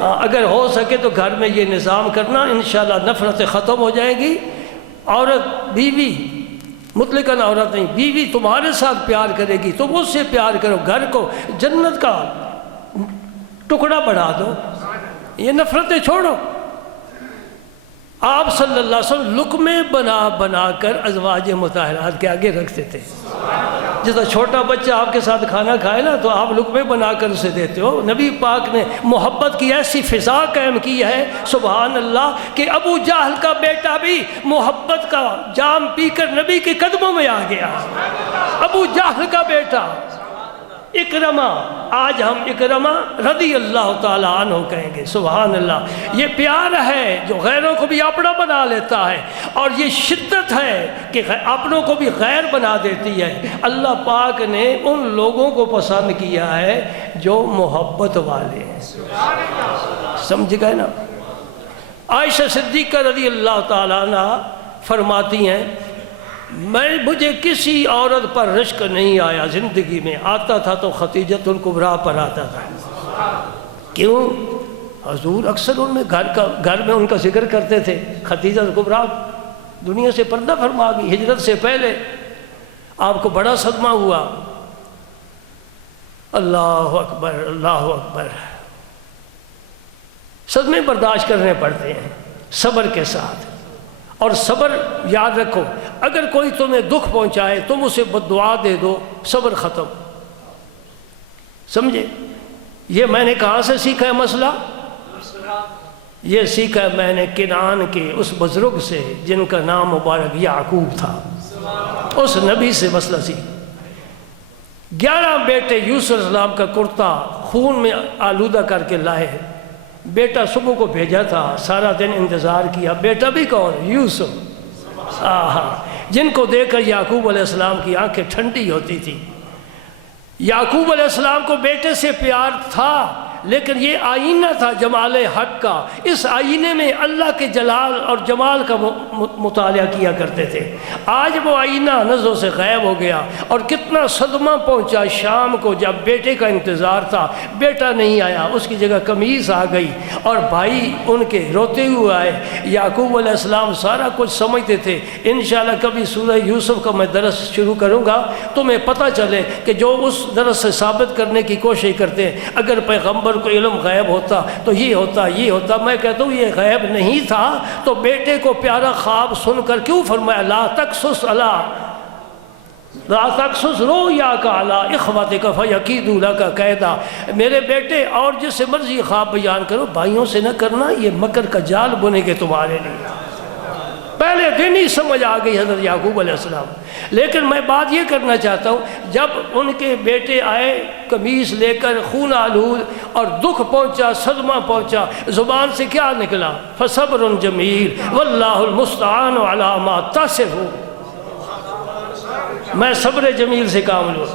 اگر ہو سکے تو گھر میں یہ نظام کرنا, انشاءاللہ نفرتیں ختم ہو جائیں گی. عورت بیوی مطلقاً عورت نہیں, بیوی تمہارے ساتھ پیار کرے گی, تم اس سے پیار کرو, گھر کو جنت کا ٹکڑا بڑھا دو, یہ نفرتیں چھوڑو. آپ صلی اللہ علیہ وسلم لقمے بنا کر ازواج مطہرات کے آگے رکھتے تھے. جیسا چھوٹا بچہ آپ کے ساتھ کھانا کھائے نا تو آپ لقمے بنا کر اسے دیتے ہو. نبی پاک نے محبت کی ایسی فضا قائم کی ہے سبحان اللہ کہ ابو جہل کا بیٹا بھی محبت کا جام پی کر نبی کے قدموں میں آ گیا. ابو جہل کا بیٹا اکرمہ, آج ہم اکرمہ رضی اللہ تعالیٰ عنہ کہیں گے. سبحان اللہ. یہ پیار ہے جو غیروں کو بھی اپنا بنا لیتا ہے, اور یہ شدت ہے کہ اپنوں کو بھی غیر بنا دیتی ہے. اللہ پاک نے ان لوگوں کو پسند کیا ہے جو محبت والے ہیں. سمجھ گئے نا. عائشہ صدیقہ رضی اللہ تعالیٰ عنہ فرماتی ہیں مجھے کسی عورت پر رشک نہیں آیا زندگی میں, آتا تھا تو خدیجۃ الکبریٰ پر آتا تھا. کیوں؟ حضور اکثر ان میں گھر میں ان کا ذکر کرتے تھے. خدیجہ الکبریٰ دنیا سے پردہ فرما گئی ہجرت سے پہلے. آپ کو بڑا صدمہ ہوا. اللہ اکبر اللہ اکبر. صدمے برداشت کرنے پڑتے ہیں صبر کے ساتھ. اور صبر یاد رکھو، اگر کوئی تمہیں دکھ پہنچائے تم اسے بددعا دے دو، صبر ختم. سمجھے؟ یہ میں نے کہاں سے سیکھا ہے مسئلہ؟ یہ سیکھا ہے میں نے کنعان کے اس بزرگ سے جن کا نام مبارک یعقوب تھا. اس نبی سے مسئلہ سیکھ. 11 بیٹے یوسف علیہ السلام کا کرتا خون میں آلودہ کر کے لائے. بیٹا صبح کو بھیجا تھا، سارا دن انتظار کیا. بیٹا بھی کون؟ یوسف. جن کو دیکھ کر یعقوب علیہ السلام کی آنکھیں ٹھنڈی ہوتی تھی. یعقوب علیہ السلام کو بیٹے سے پیار تھا، لیکن یہ آئینہ تھا جمال حق کا. اس آئینے میں اللہ کے جلال اور جمال کا مطالعہ کیا کرتے تھے. آج وہ آئینہ نظروں سے غائب ہو گیا. اور کتنا صدمہ پہنچا شام کو جب بیٹے کا انتظار تھا، بیٹا نہیں آیا، اس کی جگہ قمیص آ گئی. اور بھائی ان کے روتے ہوئے آئے. یعقوب علیہ السلام سارا کچھ سمجھتے تھے. انشاءاللہ کبھی سورہ یوسف کا میں درس شروع کروں گا، تمہیں پتہ چلے کہ جو اس درس سے ثابت کرنے کی کوشش کرتے ہیں اگر پیغمبر کو علم غیب ہوتا تو یہ ہوتا. میں کہتا ہوں یہ غیب نہیں تھا تو بیٹے کو پیارا خواب سن کر کیوں فرمایا لا تقصص رؤیاک علی اخوتک فیکیدوا لک کیدا. میرے بیٹے اور جس سے مرضی خواب بیان کرو، بھائیوں سے نہ کرنا، یہ مکر کا جال بنے گے تمہارے لیے. پہلے دن ہی سمجھ آ گئی حضرت یعقوب علیہ السلام. لیکن میں بات یہ کرنا چاہتا ہوں، جب ان کے بیٹے آئے قمیص لے کر خون آلود اور دکھ پہنچا، صدمہ پہنچا، زبان سے کیا نکلا؟ فصبر جمیل واللہ المستعان علی ما تصفون. میں صبر جمیل سے کام لوں.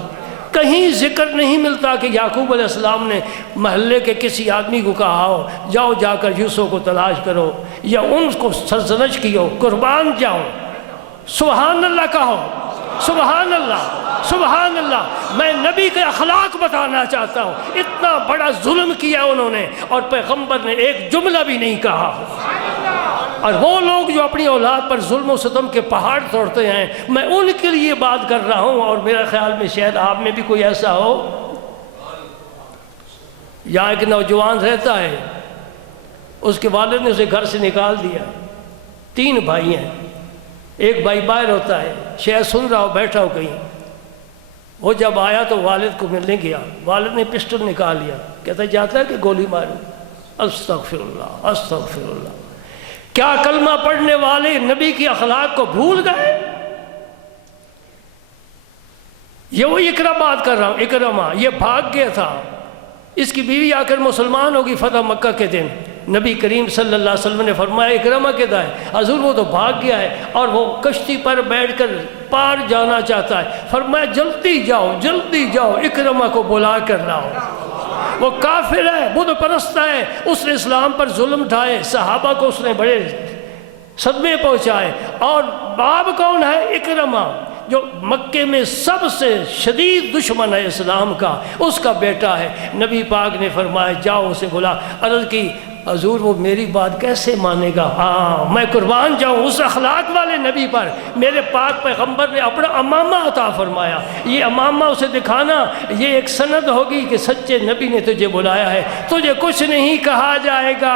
کہیں ذکر نہیں ملتا کہ یعقوب علیہ السلام نے محلے کے کسی آدمی کو کہا ہو جاؤ جا کر یوسف کو تلاش کرو، یا ان کو سرزنش کی ہو قربان جاؤ. سبحان اللہ کہو، سبحان اللہ سبحان اللہ. میں نبی کے اخلاق بتانا چاہتا ہوں. اتنا بڑا ظلم کیا انہوں نے اور پیغمبر نے ایک جملہ بھی نہیں کہا. اور وہ لوگ جو اپنی اولاد پر ظلم و ستم کے پہاڑ توڑتے ہیں، میں ان کے لیے بات کر رہا ہوں. اور میرا خیال میں شاید آپ میں بھی کوئی ایسا ہو. یہاں ایک نوجوان رہتا ہے، اس کے والد نے اسے گھر سے نکال دیا. 3 بھائی ہیں، ایک بھائی باہر ہوتا ہے، شاید سن رہا ہو بیٹھا ہو کہیں. وہ جب آیا تو والد کو ملنے گیا. والد نے پسٹل نکال لیا، کہتا جاتا ہے کہ گولی ماروں. استغفر اللہ استغفر اللہ. کیا کلمہ پڑھنے والے نبی کی اخلاق کو بھول گئے؟ یہ وہی اکرما بات کر رہا ہوں. اکرما یہ بھاگ گیا تھا. اس کی بیوی آ کر مسلمان ہوگی فتح مکہ کے دن. نبی کریم صلی اللہ علیہ وسلم نے فرمایا اکرما کہتا ہے حضور وہ تو بھاگ گیا ہے اور وہ کشتی پر بیٹھ کر پار جانا چاہتا ہے. فرمایا جلدی جاؤ اکرما کو بلا کر لاؤ. وہ کافر ہے، بت پرست ہے، اس نے اسلام پر ظلم ڈھائے، صحابہ کو اس نے بڑے صدمے پہنچائے. اور باب کون ہے؟ اکرما، جو مکے میں سب سے شدید دشمن ہے اسلام کا، اس کا بیٹا ہے. نبی پاک نے فرمایا جاؤ اسے بلا. عرض کی حضور وہ میری بات کیسے مانے گا؟ میں قربان جاؤں اس اخلاق والے نبی پر. میرے پاک پیغمبر نے اپنا امامہ عطا فرمایا. یہ امامہ اسے دکھانا، یہ ایک سند ہوگی کہ سچے نبی نے تجھے بلایا ہے. تجھے کچھ نہیں کہا جائے گا.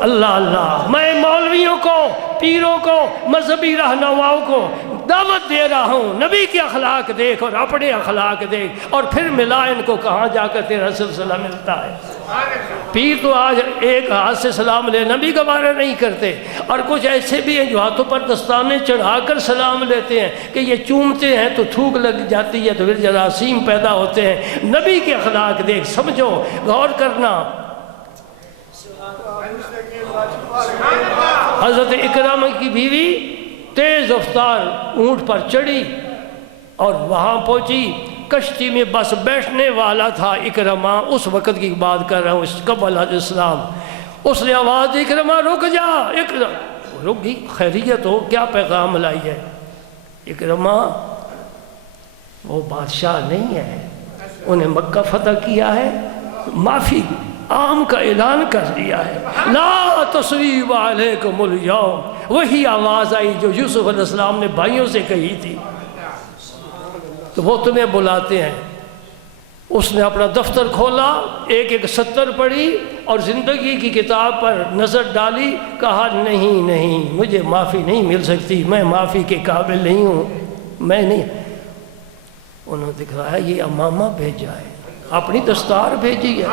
اللہ اللہ. میں مولویوں کو، پیروں کو، مذہبی رہنماؤں کو دعوت دے رہا ہوں، نبی کے اخلاق دیکھ اور اپنے اخلاق دیکھ اور پھر ملا ان کو کہاں جا کر تیرا سلسلہ ملتا ہے. پیر تو آج ایک ہاتھ سے سلام لے نبی کا بارہ نہیں کرتے. اور کچھ ایسے بھی ہیں جو ہاتھوں پر دستانے چڑھا کر سلام لیتے ہیں کہ یہ چومتے ہیں تو تھوک لگ جاتی ہے تو پھر جراثیم پیدا ہوتے ہیں. نبی کے اخلاق دیکھ. سمجھو، غور کرنا. حضرت اکرمہ کی بیوی تیز رفتار اونٹ پر چڑھی اور وہاں پہنچی. کشتی میں بس بیٹھنے والا تھا اکرمہ. اس وقت کی بات کر رہا ہوں، قبل الاسلام. اس نے آواز دی اکرمہ رک جا. اکرمہ رک گئی. خیریت ہو؟ کیا پیغام لائی ہے؟ اکرمہ وہ بادشاہ نہیں ہے، انہیں مکہ فتح کیا ہے، معافی عام کا اعلان کر دیا ہے. لا تصریب علیکم الیوم. وہی آواز آئی جو یوسف علیہ السلام نے بھائیوں سے کہی تھی. تو وہ تمہیں بلاتے ہیں۔ اس نے اپنا دفتر کھولا، ایک ایک سطر پڑھی اور زندگی کی کتاب پر نظر ڈالی، کہا نہیں نہیں مجھے معافی نہیں مل سکتی، میں معافی کے قابل نہیں ہوں، میں نہیں۔ انہوں نے دکھایا یہ امامہ بھیجا ہے، اپنی دستار بھیجی ہے۔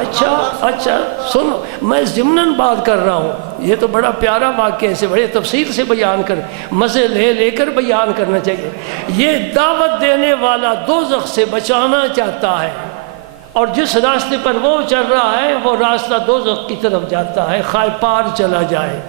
اچھا سنو، میں ضمناً بات کر رہا ہوں، یہ تو بڑا پیارا واقعہ، اسے بڑے تفصیل سے بیان کر، مزے لے کر بیان کرنا چاہیے۔ یہ دعوت دینے والا دوزخ سے بچانا چاہتا ہے، اور جس راستے پر وہ چل رہا ہے وہ راستہ دوزخ کی طرف جاتا ہے، خواہ پار چلا جائے۔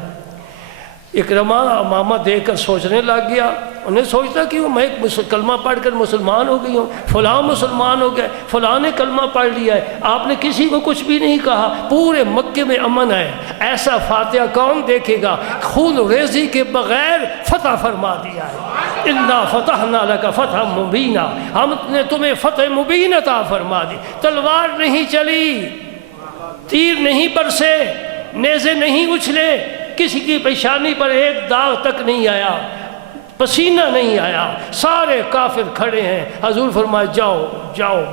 اکرمہ امامہ دیکھ کر سوچنے لگ گیا، انہیں سوچتا کہ میں کلمہ پڑھ کر مسلمان ہو گئی ہوں، فلاں مسلمان ہو گئے، فلاں نے کلمہ پڑھ لیا ہے، آپ نے کسی کو کچھ بھی نہیں کہا، پورے مکے میں امن ہے، ایسا فاتحہ کون دیکھے گا؟ خون ریزی کے بغیر فتح فرما دیا ہے، اِنَّا فَتَحْنَا لَكَ فَتْحًا مُبِينًا، ہم نے تمہیں فتح مبین عطا فرما دی۔ تلوار نہیں چلی، تیر نہیں برسے، نیزے نہیں اچھلے، کسی کی پیشانی پر ایک داغ تک نہیں آیا، پسینہ نہیں آیا، سارے کافر کھڑے ہیں۔ حضور فرمائے جاؤ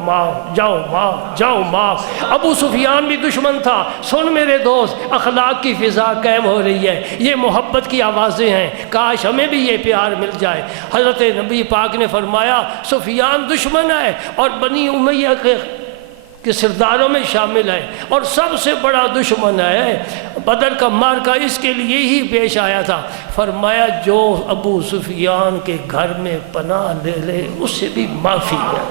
معاف۔ ابو سفیان بھی دشمن تھا، سن میرے دوست، اخلاق کی فضا قائم ہو رہی ہے، یہ محبت کی آوازیں ہیں، کاش ہمیں بھی یہ پیار مل جائے۔ حضرت نبی پاک نے فرمایا سفیان دشمن ہے اور بنی امیہ کے سرداروں میں شامل ہے، اور سب سے بڑا دشمن ہے۔ بدر کا معرکہ اس کے لیے ہی پیش آیا تھا۔ فرمایا جو ابو سفیان کے گھر میں پناہ لے لے اس سے بھی معافی ہے۔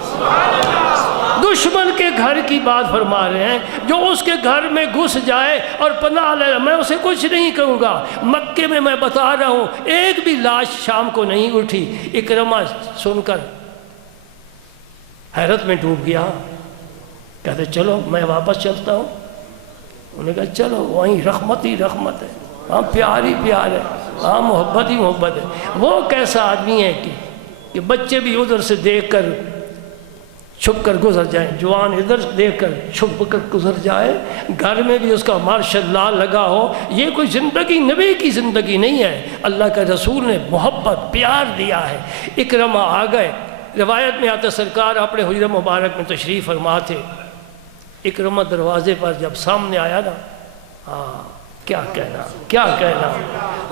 دشمن کے گھر کی بات فرما رہے ہیں، جو اس کے گھر میں گھس جائے اور پناہ لے لے، میں اسے کچھ نہیں کہوں گا۔ مکے میں میں بتا رہا ہوں ایک بھی لاش شام کو نہیں اٹھی۔ اکرمہ سن کر حیرت میں ڈوب گیا، کہتے چلو میں واپس چلتا ہوں۔ انہوں نے کہا چلو، وہیں رحمت ہی رحمت ہے، ہاں پیار ہی پیار ہے، ہاں محبت ہی محبت ہے۔ وہ کیسا آدمی ہے کہ بچے بھی ادھر سے دیکھ کر چھپ کر گزر جائیں، جوان ادھر دیکھ کر چھپ کر گزر جائے، گھر میں بھی اس کا ماشاء اللہ لگا ہو۔ یہ کوئی زندگی نبی کی زندگی نہیں ہے، اللہ کے رسول نے محبت پیار دیا ہے۔ اکرمہ آ گئے، روایت میں آتا سرکار اپنے حجرہ مبارک میں تشریف فرما تھے۔ اکرمہ دروازے پر جب سامنے آیا نا، کیا کہنا۔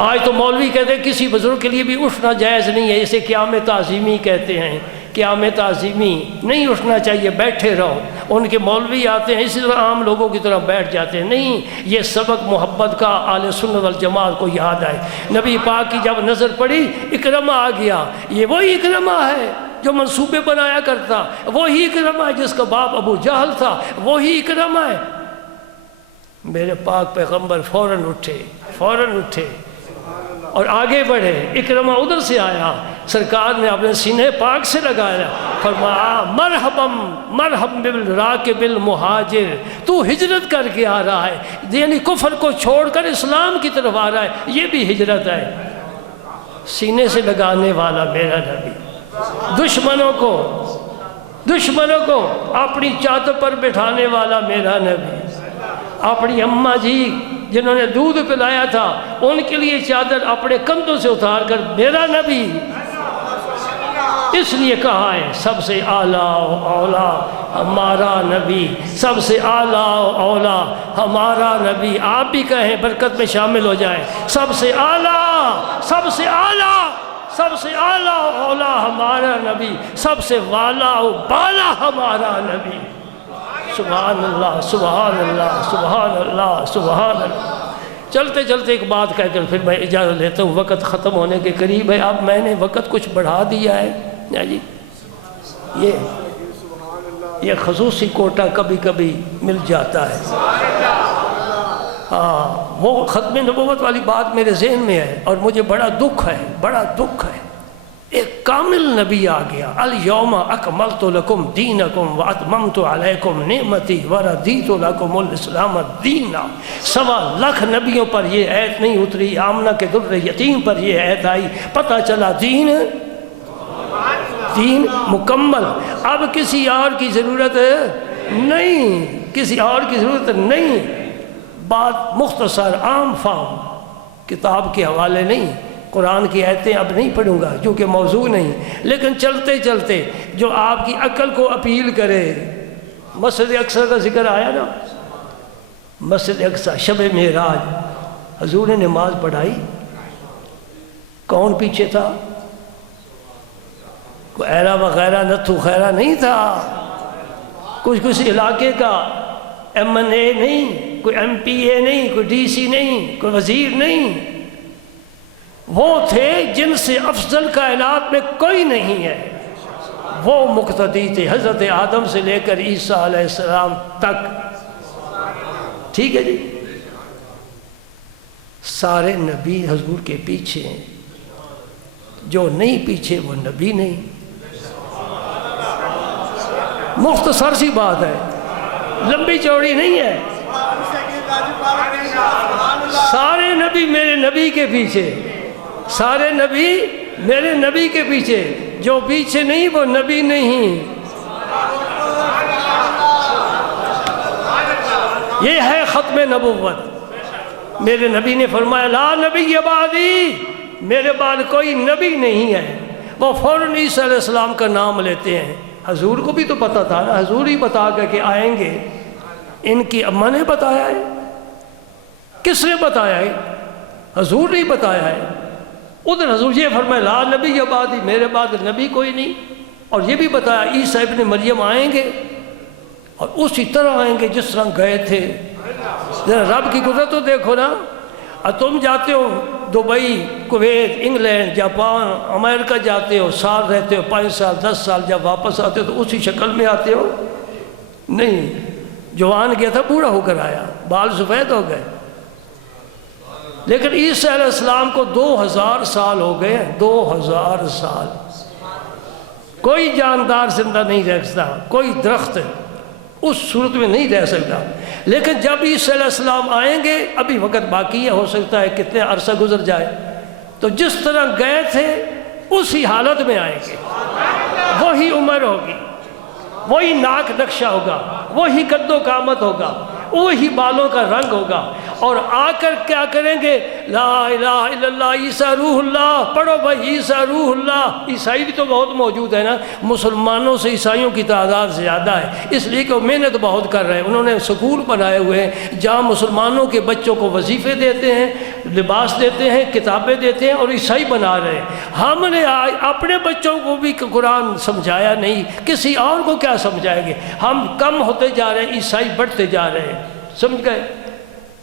آج تو مولوی کہتے ہیں کسی بزرگ کے لیے بھی اٹھنا جائز نہیں ہے، اسے قیام تعظیمی کہتے ہیں۔ قیام تعظیمی نہیں اٹھنا چاہیے، بیٹھے رہو۔ ان کے مولوی آتے ہیں اسی طرح عام لوگوں کی طرح بیٹھ جاتے ہیں، نہیں، یہ سبق محبت کا اہل سنت والجماعت کو یاد آئے۔ نبی پاک کی جب نظر پڑی، اکرمہ آ گیا۔ یہ وہی اکرمہ ہے جو منصوبے بنایا کرتا، وہی اکرمہ ہے جس کا باپ ابو جہل تھا، وہی اکرمہ ہے۔ میرے پاک پیغمبر فوراً اٹھے اور آگے بڑھے۔ اکرمہ ادھر سے آیا، سرکار نے اپنے سینے پاک سے لگایا، فرمایا مرحبا بالراکب المہاجر، تو ہجرت کر کے آ رہا ہے، یعنی کفر کو چھوڑ کر اسلام کی طرف آ رہا ہے، یہ بھی ہجرت ہے۔ سینے سے لگانے والا میرا نبی، دشمنوں کو اپنی چادر پر بٹھانے والا میرا نبی، اپنی اماں جی جنہوں نے دودھ پلایا تھا ان کے لیے چادر اپنے کندھوں سے اتار کر میرا نبی۔ اس لیے کہا ہے سب سے اعلیٰ و اولا ہمارا نبی، سب سے اعلیٰ و اولا ہمارا نبی۔ آپ بھی کہیں، برکت میں شامل ہو جائیں، سب سے اعلیٰ و اولا ہمارا نبی، سب سے والا و بالا ہمارا نبی۔ سبحان اللہ سبحان اللہ سبحان اللہ سبحان اللہ۔ چلتے چلتے ایک بات کہہ کر پھر میں اجازت لیتا ہوں، وقت ختم ہونے کے قریب ہے۔ اب میں نے وقت کچھ بڑھا دیا ہے جی، یہ خصوصی کوٹا کبھی کبھی مل جاتا ہے۔ وہ ختم نبوت والی بات میرے ذہن میں ہے اور مجھے بڑا دکھ ہے۔ ایک کامل نبی آ گیا، الیوم اکملت لکم دینکم واتممت علیکم نعمتی ورضیت لکم الاسلام دینا۔ 1.25 لاکھ نبیوں پر یہ آیت نہیں اتری، آمنہ کے در یتیم پر یہ آیت آئی، پتہ چلا دین مکمل۔ اب کسی اور کی ضرورت نہیں، بات مختصر عام فہم، کتاب کے حوالے نہیں، قرآن کی آیتیں اب نہیں پڑھوں گا کیونکہ موضوع نہیں، لیکن چلتے چلتے جو آپ کی عقل کو اپیل کرے. مسجد اقصی کا ذکر آیا نا، مسجد اقصی شب معراج حضور نے نماز پڑھائی، کون پیچھے تھا؟ کوئی ایرا وغیرہ نتھو خیرہ نہیں تھا، کچھ علاقے کا ایم این اے نہیں، کوئی ایم پی اے نہیں، کوئی ڈی سی نہیں، کوئی وزیر نہیں. وہ تھے جن سے افضل کائنات میں کوئی نہیں ہے. وہ مقتدی تھے حضرت آدم سے لے کر عیسیٰ علیہ السلام تک. ٹھیک ہے جی. سارے نبی حضور کے پیچھے ہیں، جو نہیں پیچھے وہ نبی نہیں. مختصر سی بات ہے، لمبی چوڑی نہیں ہے. سارے نبی میرے نبی کے پیچھے، سارے نبی میرے نبی کے پیچھے. جو پیچھے نہیں وہ نبی نہیں. یہ ہے ختم نبوت. میرے نبی نے فرمایا لا نبی بعدی، میرے بعد کوئی نبی نہیں ہے. وہ فوراً عیسیٰ علیہ السلام کا نام لیتے ہیں. حضور کو بھی تو پتہ تھا نا، حضور ہی بتا کر کے آئیں گے. ان کی اماں نے بتایا ہے. کس نے بتایا ہے؟ حضور نے بتایا ہے. ادھر حضور یہ فرمایا لا نبی بعدی، میرے بعد نبی کوئی نہیں. اور یہ بھی بتایا عیسیٰ ابن مریم آئیں گے اور اسی طرح آئیں گے جس طرح گئے تھے. ذرا رب کی قدرت تو دیکھو نا. تم جاتے ہو دبئی، کویت، انگلینڈ، جاپان، امریکہ جاتے ہو، سال رہتے ہو، 5 سال 10 سال، جب واپس آتے ہو تو اسی شکل میں آتے ہو؟ نہیں. جوان گیا تھا بوڑھا ہو کر آیا، بال سفید ہو گئے. لیکن عیسیٰ علیہ السلام کو 2000 سال ہو گئے. 2000 سال کوئی جاندار زندہ نہیں رہ سکتا، کوئی درخت اس صورت میں نہیں رہ سکتا. لیکن جب عیسیٰ علیہ السلام آئیں گے، ابھی وقت باقی ہے، ہو سکتا ہے کتنے عرصہ گزر جائے، تو جس طرح گئے تھے اسی حالت میں آئیں گے. وہی عمر ہوگی، وہی ناک نقشہ ہوگا، وہی قد و قامت ہوگا، وہی بالوں کا رنگ ہوگا. اور آ کر کیا کریں گے؟ لا الہ الا اللہ عیسیٰ روح اللہ. پڑھو بھائی عیسیٰ روح اللہ. عیسائی بھی تو بہت موجود ہے نا، مسلمانوں سے عیسائیوں کی تعداد زیادہ ہے، اس لیے کہ وہ محنت بہت کر رہے ہیں. انہوں نے سکول بنائے ہوئے ہیں جہاں مسلمانوں کے بچوں کو وظیفے دیتے ہیں، لباس دیتے ہیں، کتابیں دیتے ہیں، اور عیسائی بنا رہے ہیں. ہم نے اپنے بچوں کو بھی قرآن سمجھایا نہیں، کسی اور کو کیا سمجھائیں گے؟ ہم کم ہوتے جا رہے ہیں، عیسائی بڑھتے جا رہے ہیں. سمجھ گئے؟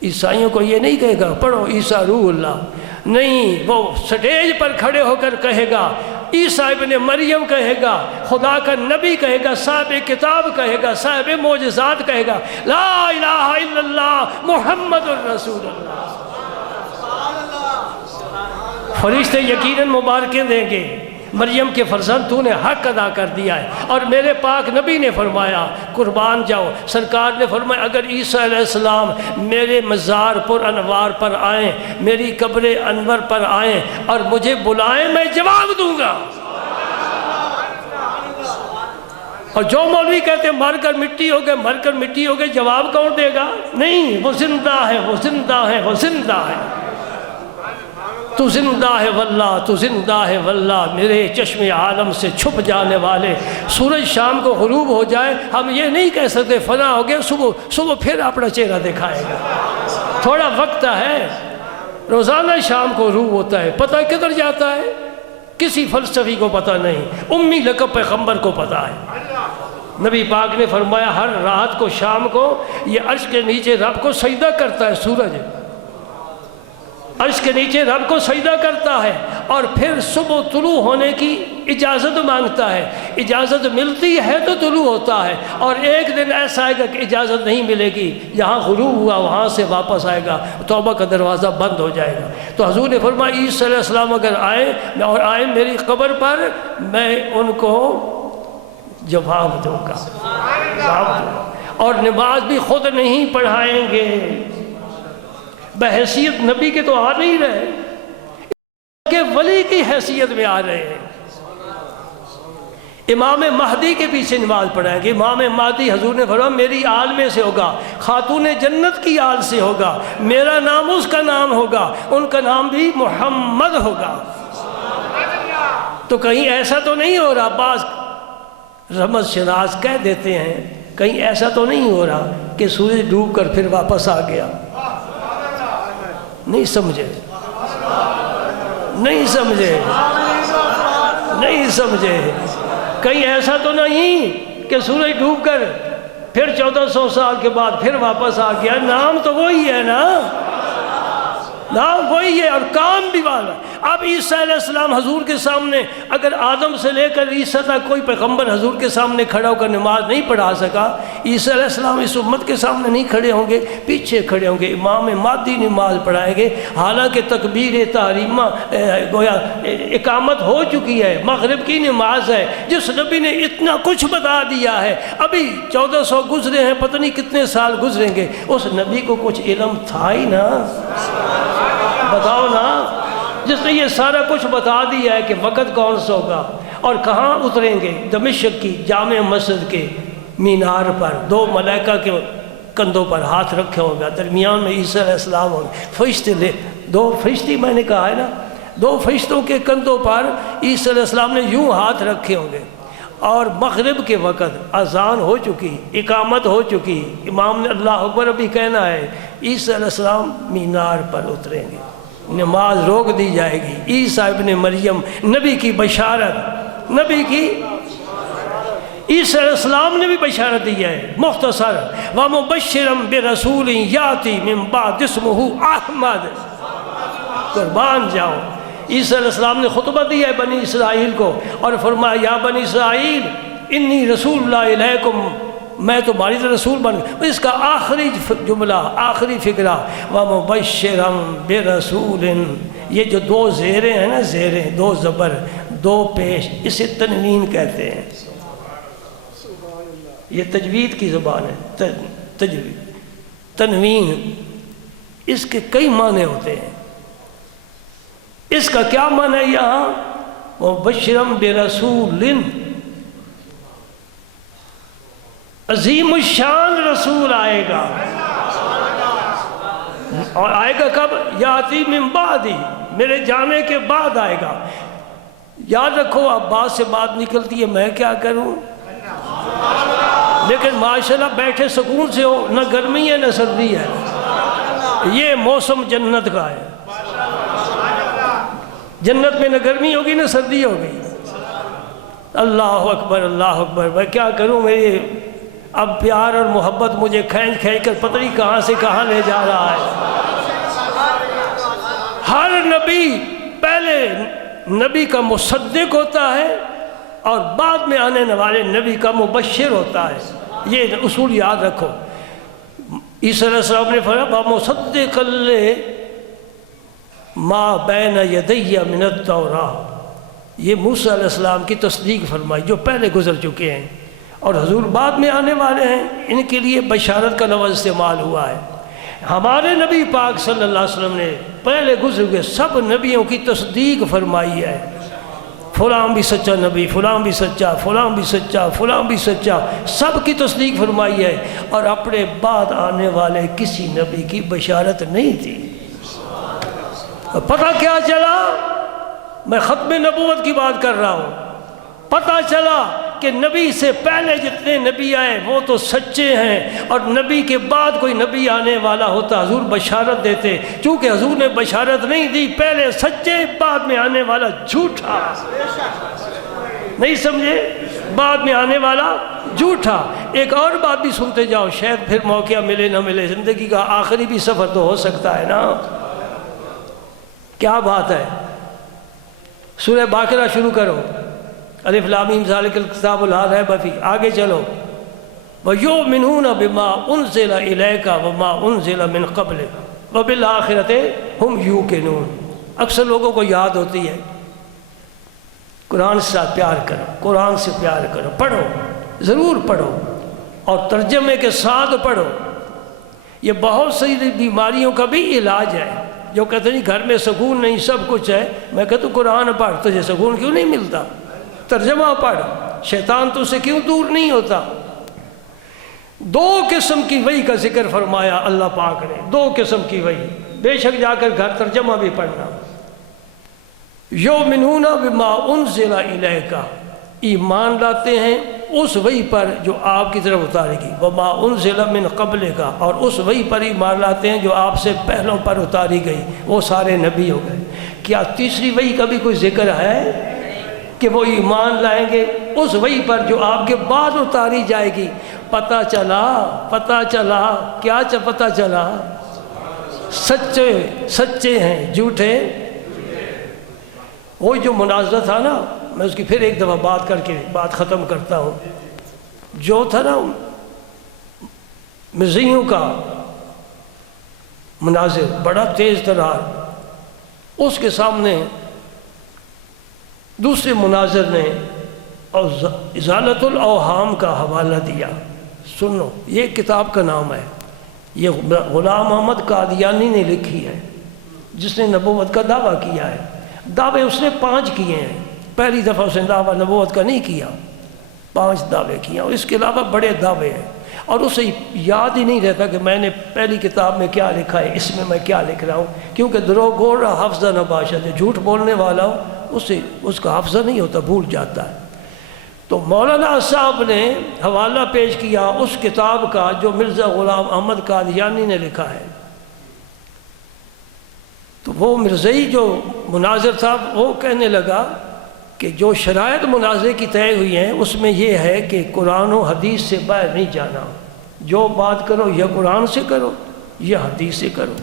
عیسائیوں کو یہ نہیں کہے گا پڑھو عیسیٰ روح اللہ، نہیں. وہ سٹیج پر کھڑے ہو کر کہے گا عیسیٰ ابن مریم کہے گا، خدا کا نبی کہے گا، صاحب کتاب کہے گا، صاحب معجزات کہے گا، لا الہ الا اللہ محمد الرسول اللہ. فرشتے یقیناً مبارکیں دیں گے، مریم کے فرزند تو نے حق ادا کر دیا ہے. اور میرے پاک نبی نے فرمایا قربان جاؤ، سرکار نے فرمایا اگر عیسیٰ علیہ السلام میرے مزار پر انوار پر آئیں، میری قبر انور پر آئیں اور مجھے بلائیں، میں جواب دوں گا. اور جو مولوی کہتے ہیں مر کر مٹی ہو گئے، مر کر مٹی ہو گئے، جواب کون دے گا؟ نہیں، وہ زندہ ہے، وہ زندہ ہے، وہ زندہ ہے. تو زندہ ہے واللہ، تو زندہ ہے واللہ. میرے چشم عالم سے چھپ جانے والے. سورج شام کو غروب ہو جائے، ہم یہ نہیں کہہ سکتے فنا ہو گیا، صبح پھر اپنا چہرہ دکھائے گا. تھوڑا وقت ہے. روزانہ شام کو غروب ہوتا ہے، پتہ کدھر جاتا ہے کسی فلسفی کو پتہ نہیں، امی لقب پیغمبر کو پتہ ہے. نبی پاک نے فرمایا ہر رات کو شام کو یہ عرش کے نیچے رب کو سجدہ کرتا ہے. سورج عرش کے نیچے رب کو سجدہ کرتا ہے اور پھر صبح طلوع ہونے کی اجازت مانگتا ہے. اجازت ملتی ہے تو طلوع ہوتا ہے، اور ایک دن ایسا آئے گا کہ اجازت نہیں ملے گی، جہاں غروب ہوا وہاں سے واپس آئے گا، توبہ کا دروازہ بند ہو جائے گا. تو حضور نے فرمایا عیسیٰ علیہ السلام اگر آئیں اور آئیں میری قبر پر، میں ان کو جواب دوں گا. اور نماز بھی خود نہیں پڑھائیں گے، بحیثیت نبی کے تو آ نہیں رہے، کہ ولی کی حیثیت میں آ رہے ہیں. امام مہدی کے پیچھے نماز پڑھائیں گے. امام مہدی حضور نے فرمایا میری آل میں سے ہوگا, خاتون جنت کی آل سے ہوگا, میرا نام اس کا نام ہوگا, ان کا نام بھی محمد ہوگا. تو کہیں ایسا تو نہیں ہو رہا, بعض رمز شناس کہہ دیتے ہیں, کہیں ایسا تو نہیں ہو رہا کہ سورج ڈوب کر پھر واپس آ گیا؟ نہیں سمجھے, نہیں سمجھے, نہیں سمجھے. کہیں ایسا تو نہیں کہ سورج ڈوب کر پھر 1400 سال کے بعد پھر واپس آ گیا؟ نام تو وہی ہے نا, نام وہی ہے اور کام بھی والا. اب عیسیٰ علیہ السلام حضور کے سامنے, اگر آدم سے لے کر عیسیٰ تک کوئی پیغمبر حضور کے سامنے کھڑا ہو کر نماز نہیں پڑھا سکا, عیسیٰ علیہ السلام اس امت کے سامنے نہیں کھڑے ہوں گے, پیچھے کھڑے ہوں گے. امام مہدی نماز پڑھائیں گے, حالانکہ تکبیر تحریمہ گویا اقامت ہو چکی ہے, مغرب کی نماز ہے. جس نبی نے اتنا کچھ بتا دیا ہے, ابھی 1400 گزرے ہیں, پتہ نہیں کتنے سال گزریں گے, اس نبی کو کچھ علم تھا ہی نا, بتاؤ نا. جس نے یہ سارا کچھ بتا دیا ہے کہ وقت کون سا ہوگا اور کہاں اتریں گے. دمشق کی جامع مسجد کے مینار پر 2 ملائکہ کے کندھوں پر ہاتھ رکھے ہوں گے, درمیان میں عیسیٰ علیہ السلام ہوں گے. فرشتے 2 فرشتی میں نے کہا ہے نا, 2 فرشتوں کے کندھوں پر عیسیٰ علیہ السلام نے یوں ہاتھ رکھے ہوں گے. اور مغرب کے وقت اذان ہو چکی, اقامت ہو چکی, امام نے اللہ اکبر ابھی کہنا ہے, عیسیٰ علیہ السلام مینار پر اتریں گے, نماز روک دی جائے گی. عیسیٰ ابن مریم نبی کی بشارت, نبی کی, عیسیٰ علیہ السلام نے بھی بشارت دی ہے مختصر, وَمُبَشِّرًا بِرَسُولٍ يَأْتِي مِن بَعْدِهِ اسْمُهُ احمد. قربان جاؤ. عیسیٰ علیہ السلام نے خطبہ دیا ہے بنی اسرائیل کو اور فرمایا یا بنی اسرائیل انی رسول اللہ علیکم, میں تمہاری رسول بن گیا. اس کا آخری جملہ, آخری فقرہ, وَمُبَشِّرًا بِرَسُولٍ, یہ جو 2 زیریں ہیں نا, زیریں 2 زبر 2 پیش, اسے تنوین کہتے ہیں. یہ تجوید کی زبان ہے, تجوید تنوین, اس کے کئی معنی ہوتے ہیں. اس کا کیا معنی ہے یہاں؟ وَبَشِّرًا بِرَسُولٍ, عظیم الشان رسول آئے گا. اور آئے گا کب؟ یاتی من بعدی, میرے جانے کے بعد آئے گا. یاد رکھو اب بات سے بات نکلتی ہے میں کیا کروں, لیکن ماشاءاللہ بیٹھے سکون سے ہو, نہ گرمی ہے نہ سردی ہے, یہ موسم جنت کا ہے. جنت میں نہ گرمی ہوگی نہ سردی ہوگی. اللہ اکبر, اللہ اکبر. میں کیا کروں, میری اب پیار اور محبت مجھے کھینچ کھینچ کر پتہ نہیں کہاں سے کہاں لے جا رہا ہے. ہر نبی پہلے نبی کا مصدق ہوتا ہے اور بعد میں آنے والے نبی کا مبشر ہوتا ہے. یہ اصول یاد رکھو. عیسیٰ علیہ السلام نے فرمایا مصدقا ما بین یدی من التوراۃ, یہ موسیٰ علیہ السلام کی تصدیق فرمائی جو پہلے گزر چکے ہیں, اور حضور بعد میں آنے والے ہیں, ان کے لیے بشارت کا لفظ استعمال ہوا ہے. ہمارے نبی پاک صلی اللہ علیہ وسلم نے پہلے گزر ہوئے سب نبیوں کی تصدیق فرمائی ہے. فلاں بھی سچا نبی, فلاں بھی سچا, فلاں بھی سچا, فلاں بھی سچا, سب کی تصدیق فرمائی ہے. اور اپنے بعد آنے والے کسی نبی کی بشارت نہیں تھی. پتہ کیا چلا؟ میں ختم نبوت کی بات کر رہا ہوں. پتہ چلا کہ نبی سے پہلے جتنے نبی آئے وہ تو سچے ہیں, اور نبی کے بعد کوئی نبی آنے والا ہوتا حضور بشارت دیتے. چونکہ حضور نے بشارت نہیں دی, پہلے سچے بعد میں آنے والا جھوٹا. نہیں سمجھے؟ بعد میں آنے والا جھوٹا. ایک اور بات بھی سنتے جاؤ, شاید پھر موقع ملے نہ ملے, زندگی کا آخری بھی سفر تو ہو سکتا ہے نا. کیا بات ہے؟ سورہ باقرہ شروع کرو. الف لام میم ذالک الکتاب لا ریب فیہ. آگے چلو. وَيُؤْمِنُونَ بِمَا أُنزِلَ إِلَيْكَ وَمَا أُنزِلَ مِن قَبْلِكَ وَبِالْآخِرَةِ هُمْ يُوقِنُونَ. اکثر لوگوں کو یاد ہوتی ہے. قرآن سے پیار کرو, قرآن سے پیار کرو, پڑھو, ضرور پڑھو, اور ترجمے کے ساتھ پڑھو. یہ بہت سی بیماریوں کا بھی علاج ہے. جو کہتے ہیں گھر میں سکون نہیں, سب کچھ ہے, میں کہتا ہوں قرآن پڑھ, تجھے سکون کیوں نہیں ملتا؟ ترجمہ پڑھ, شیطان تو اسے کیوں دور نہیں ہوتا؟ دو قسم کی وحی کا ذکر فرمایا اللہ پاک نے، دو قسم کی وحی، بے شک جا کر گھر ترجمہ بھی پڑھنا۔ یؤمنون بما انزل الیک، ایمان لاتے ہیں اس وحی پر جو آپ کی طرف اتاری گئی، وما انزل من قبلک، اور اس وحی پر ایمان لاتے ہیں جو آپ سے پہلوں پر اتاری گئی، وہ سارے نبی ہو گئے۔ کیا تیسری وحی کا بھی کوئی ذکر ہے کہ وہ ایمان لائیں گے اس وحی پر جو آپ کے بعد اتاری جائے گی؟ پتہ چلا کیا پتہ چلا؟ سچے ہیں جھوٹے۔ وہ جو مناظرہ تھا نا، میں اس کی پھر ایک دفعہ بات کر کے بات ختم کرتا ہوں، جو تھا نا مرزائیوں کا مناظر بڑا تیز ترار، اس کے سامنے دوسرے مناظر نے ازالت الاوہام کا حوالہ دیا۔ سنو، یہ کتاب کا نام ہے، یہ غلام محمد قادیانی نے لکھی ہے، جس نے نبوت کا دعویٰ کیا ہے۔ دعوے اس نے 5 کیے ہیں، پہلی دفعہ اس نے دعویٰ نبوت کا نہیں کیا، 5 دعوے کیے، اور اس کے علاوہ بڑے دعوے ہیں، اور اسے یاد ہی نہیں رہتا کہ میں نے پہلی کتاب میں کیا لکھا ہے، اس میں کیا لکھ رہا ہوں، کیونکہ دروغ گور حافظہ نباشد ہے، جھوٹ بولنے والا اس کا حافظہ نہیں ہوتا، بھول جاتا ہے۔ تو مولانا صاحب نے حوالہ پیش کیا اس کتاب کا جو مرزا غلام احمد قادیانی نے لکھا ہے۔ تو وہ مرزائی جو مناظر تھا وہ کہنے لگا کہ جو شرائط مناظرے کی طے ہوئی ہیں اس میں یہ ہے کہ قرآن و حدیث سے باہر نہیں جانا، جو بات کرو یا قرآن سے کرو یا حدیث سے کرو۔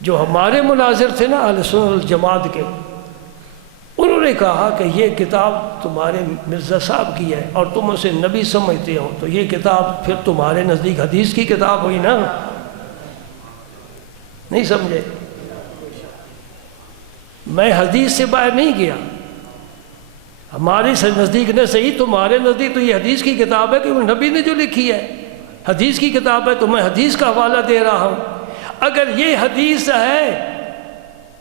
جو ہمارے مناظر تھے نا اہل سنت والجماعت کے، انہوں نے کہا کہ یہ کتاب تمہارے مرزا صاحب کی ہے اور تم اسے نبی سمجھتے ہو، تو یہ کتاب پھر تمہارے نزدیک حدیث کی کتاب ہوئی نا؟ نہیں سمجھے؟ میں حدیث سے باہر نہیں گیا، ہمارے نزدیک نے صحیح، تمہارے نزدیک تو یہ حدیث کی کتاب ہے کہ وہ نبی نے جو لکھی ہے، حدیث کی کتاب ہے، تو میں حدیث کا حوالہ دے رہا ہوں۔ اگر یہ حدیث ہے،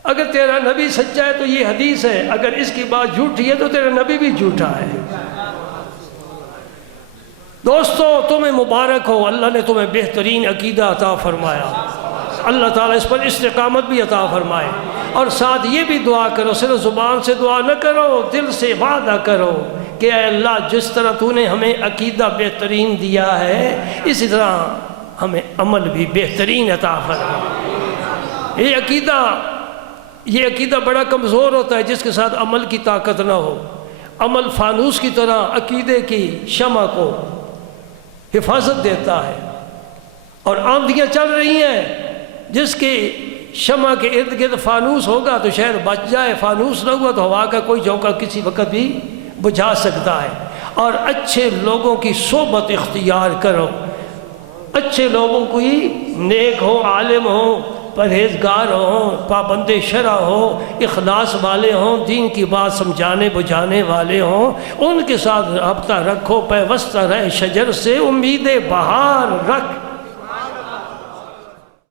اگر تیرا نبی سچا ہے تو یہ حدیث ہے، اگر اس کی بات جھوٹی ہے تو تیرا نبی بھی جھوٹا ہے۔ دوستو تمہیں مبارک ہو، اللہ نے تمہیں بہترین عقیدہ عطا فرمایا، اللہ تعالیٰ اس پر استقامت بھی عطا فرمائے، اور ساتھ یہ بھی دعا کرو، صرف زبان سے دعا نہ کرو، دل سے وعدہ کرو کہ اے اللہ جس طرح تو نے ہمیں عقیدہ بہترین دیا ہے اسی طرح ہمیں عمل بھی بہترین عطا فرما۔ یہ عقیدہ بڑا کمزور ہوتا ہے جس کے ساتھ عمل کی طاقت نہ ہو۔ عمل فانوس کی طرح عقیدے کی شمع کو حفاظت دیتا ہے، اور آندھیاں چل رہی ہیں، جس کے شمع کے ارد گرد فانوس ہوگا تو شاید بچ جائے، فانوس نہ ہوا تو ہوا کا کوئی جھونکا کسی وقت بھی بجھا سکتا ہے۔ اور اچھے لوگوں کی صحبت اختیار کرو، اچھے لوگوں کو ہی، نیک ہو، عالم ہو، پرہیزگار ہوں، پابند شرع ہوں، اخلاص والے ہوں، دین کی بات سمجھانے بجھانے والے ہوں، ان کے ساتھ رابطہ رکھو، پیوستہ رہے شجر سے، امید بہار رکھ۔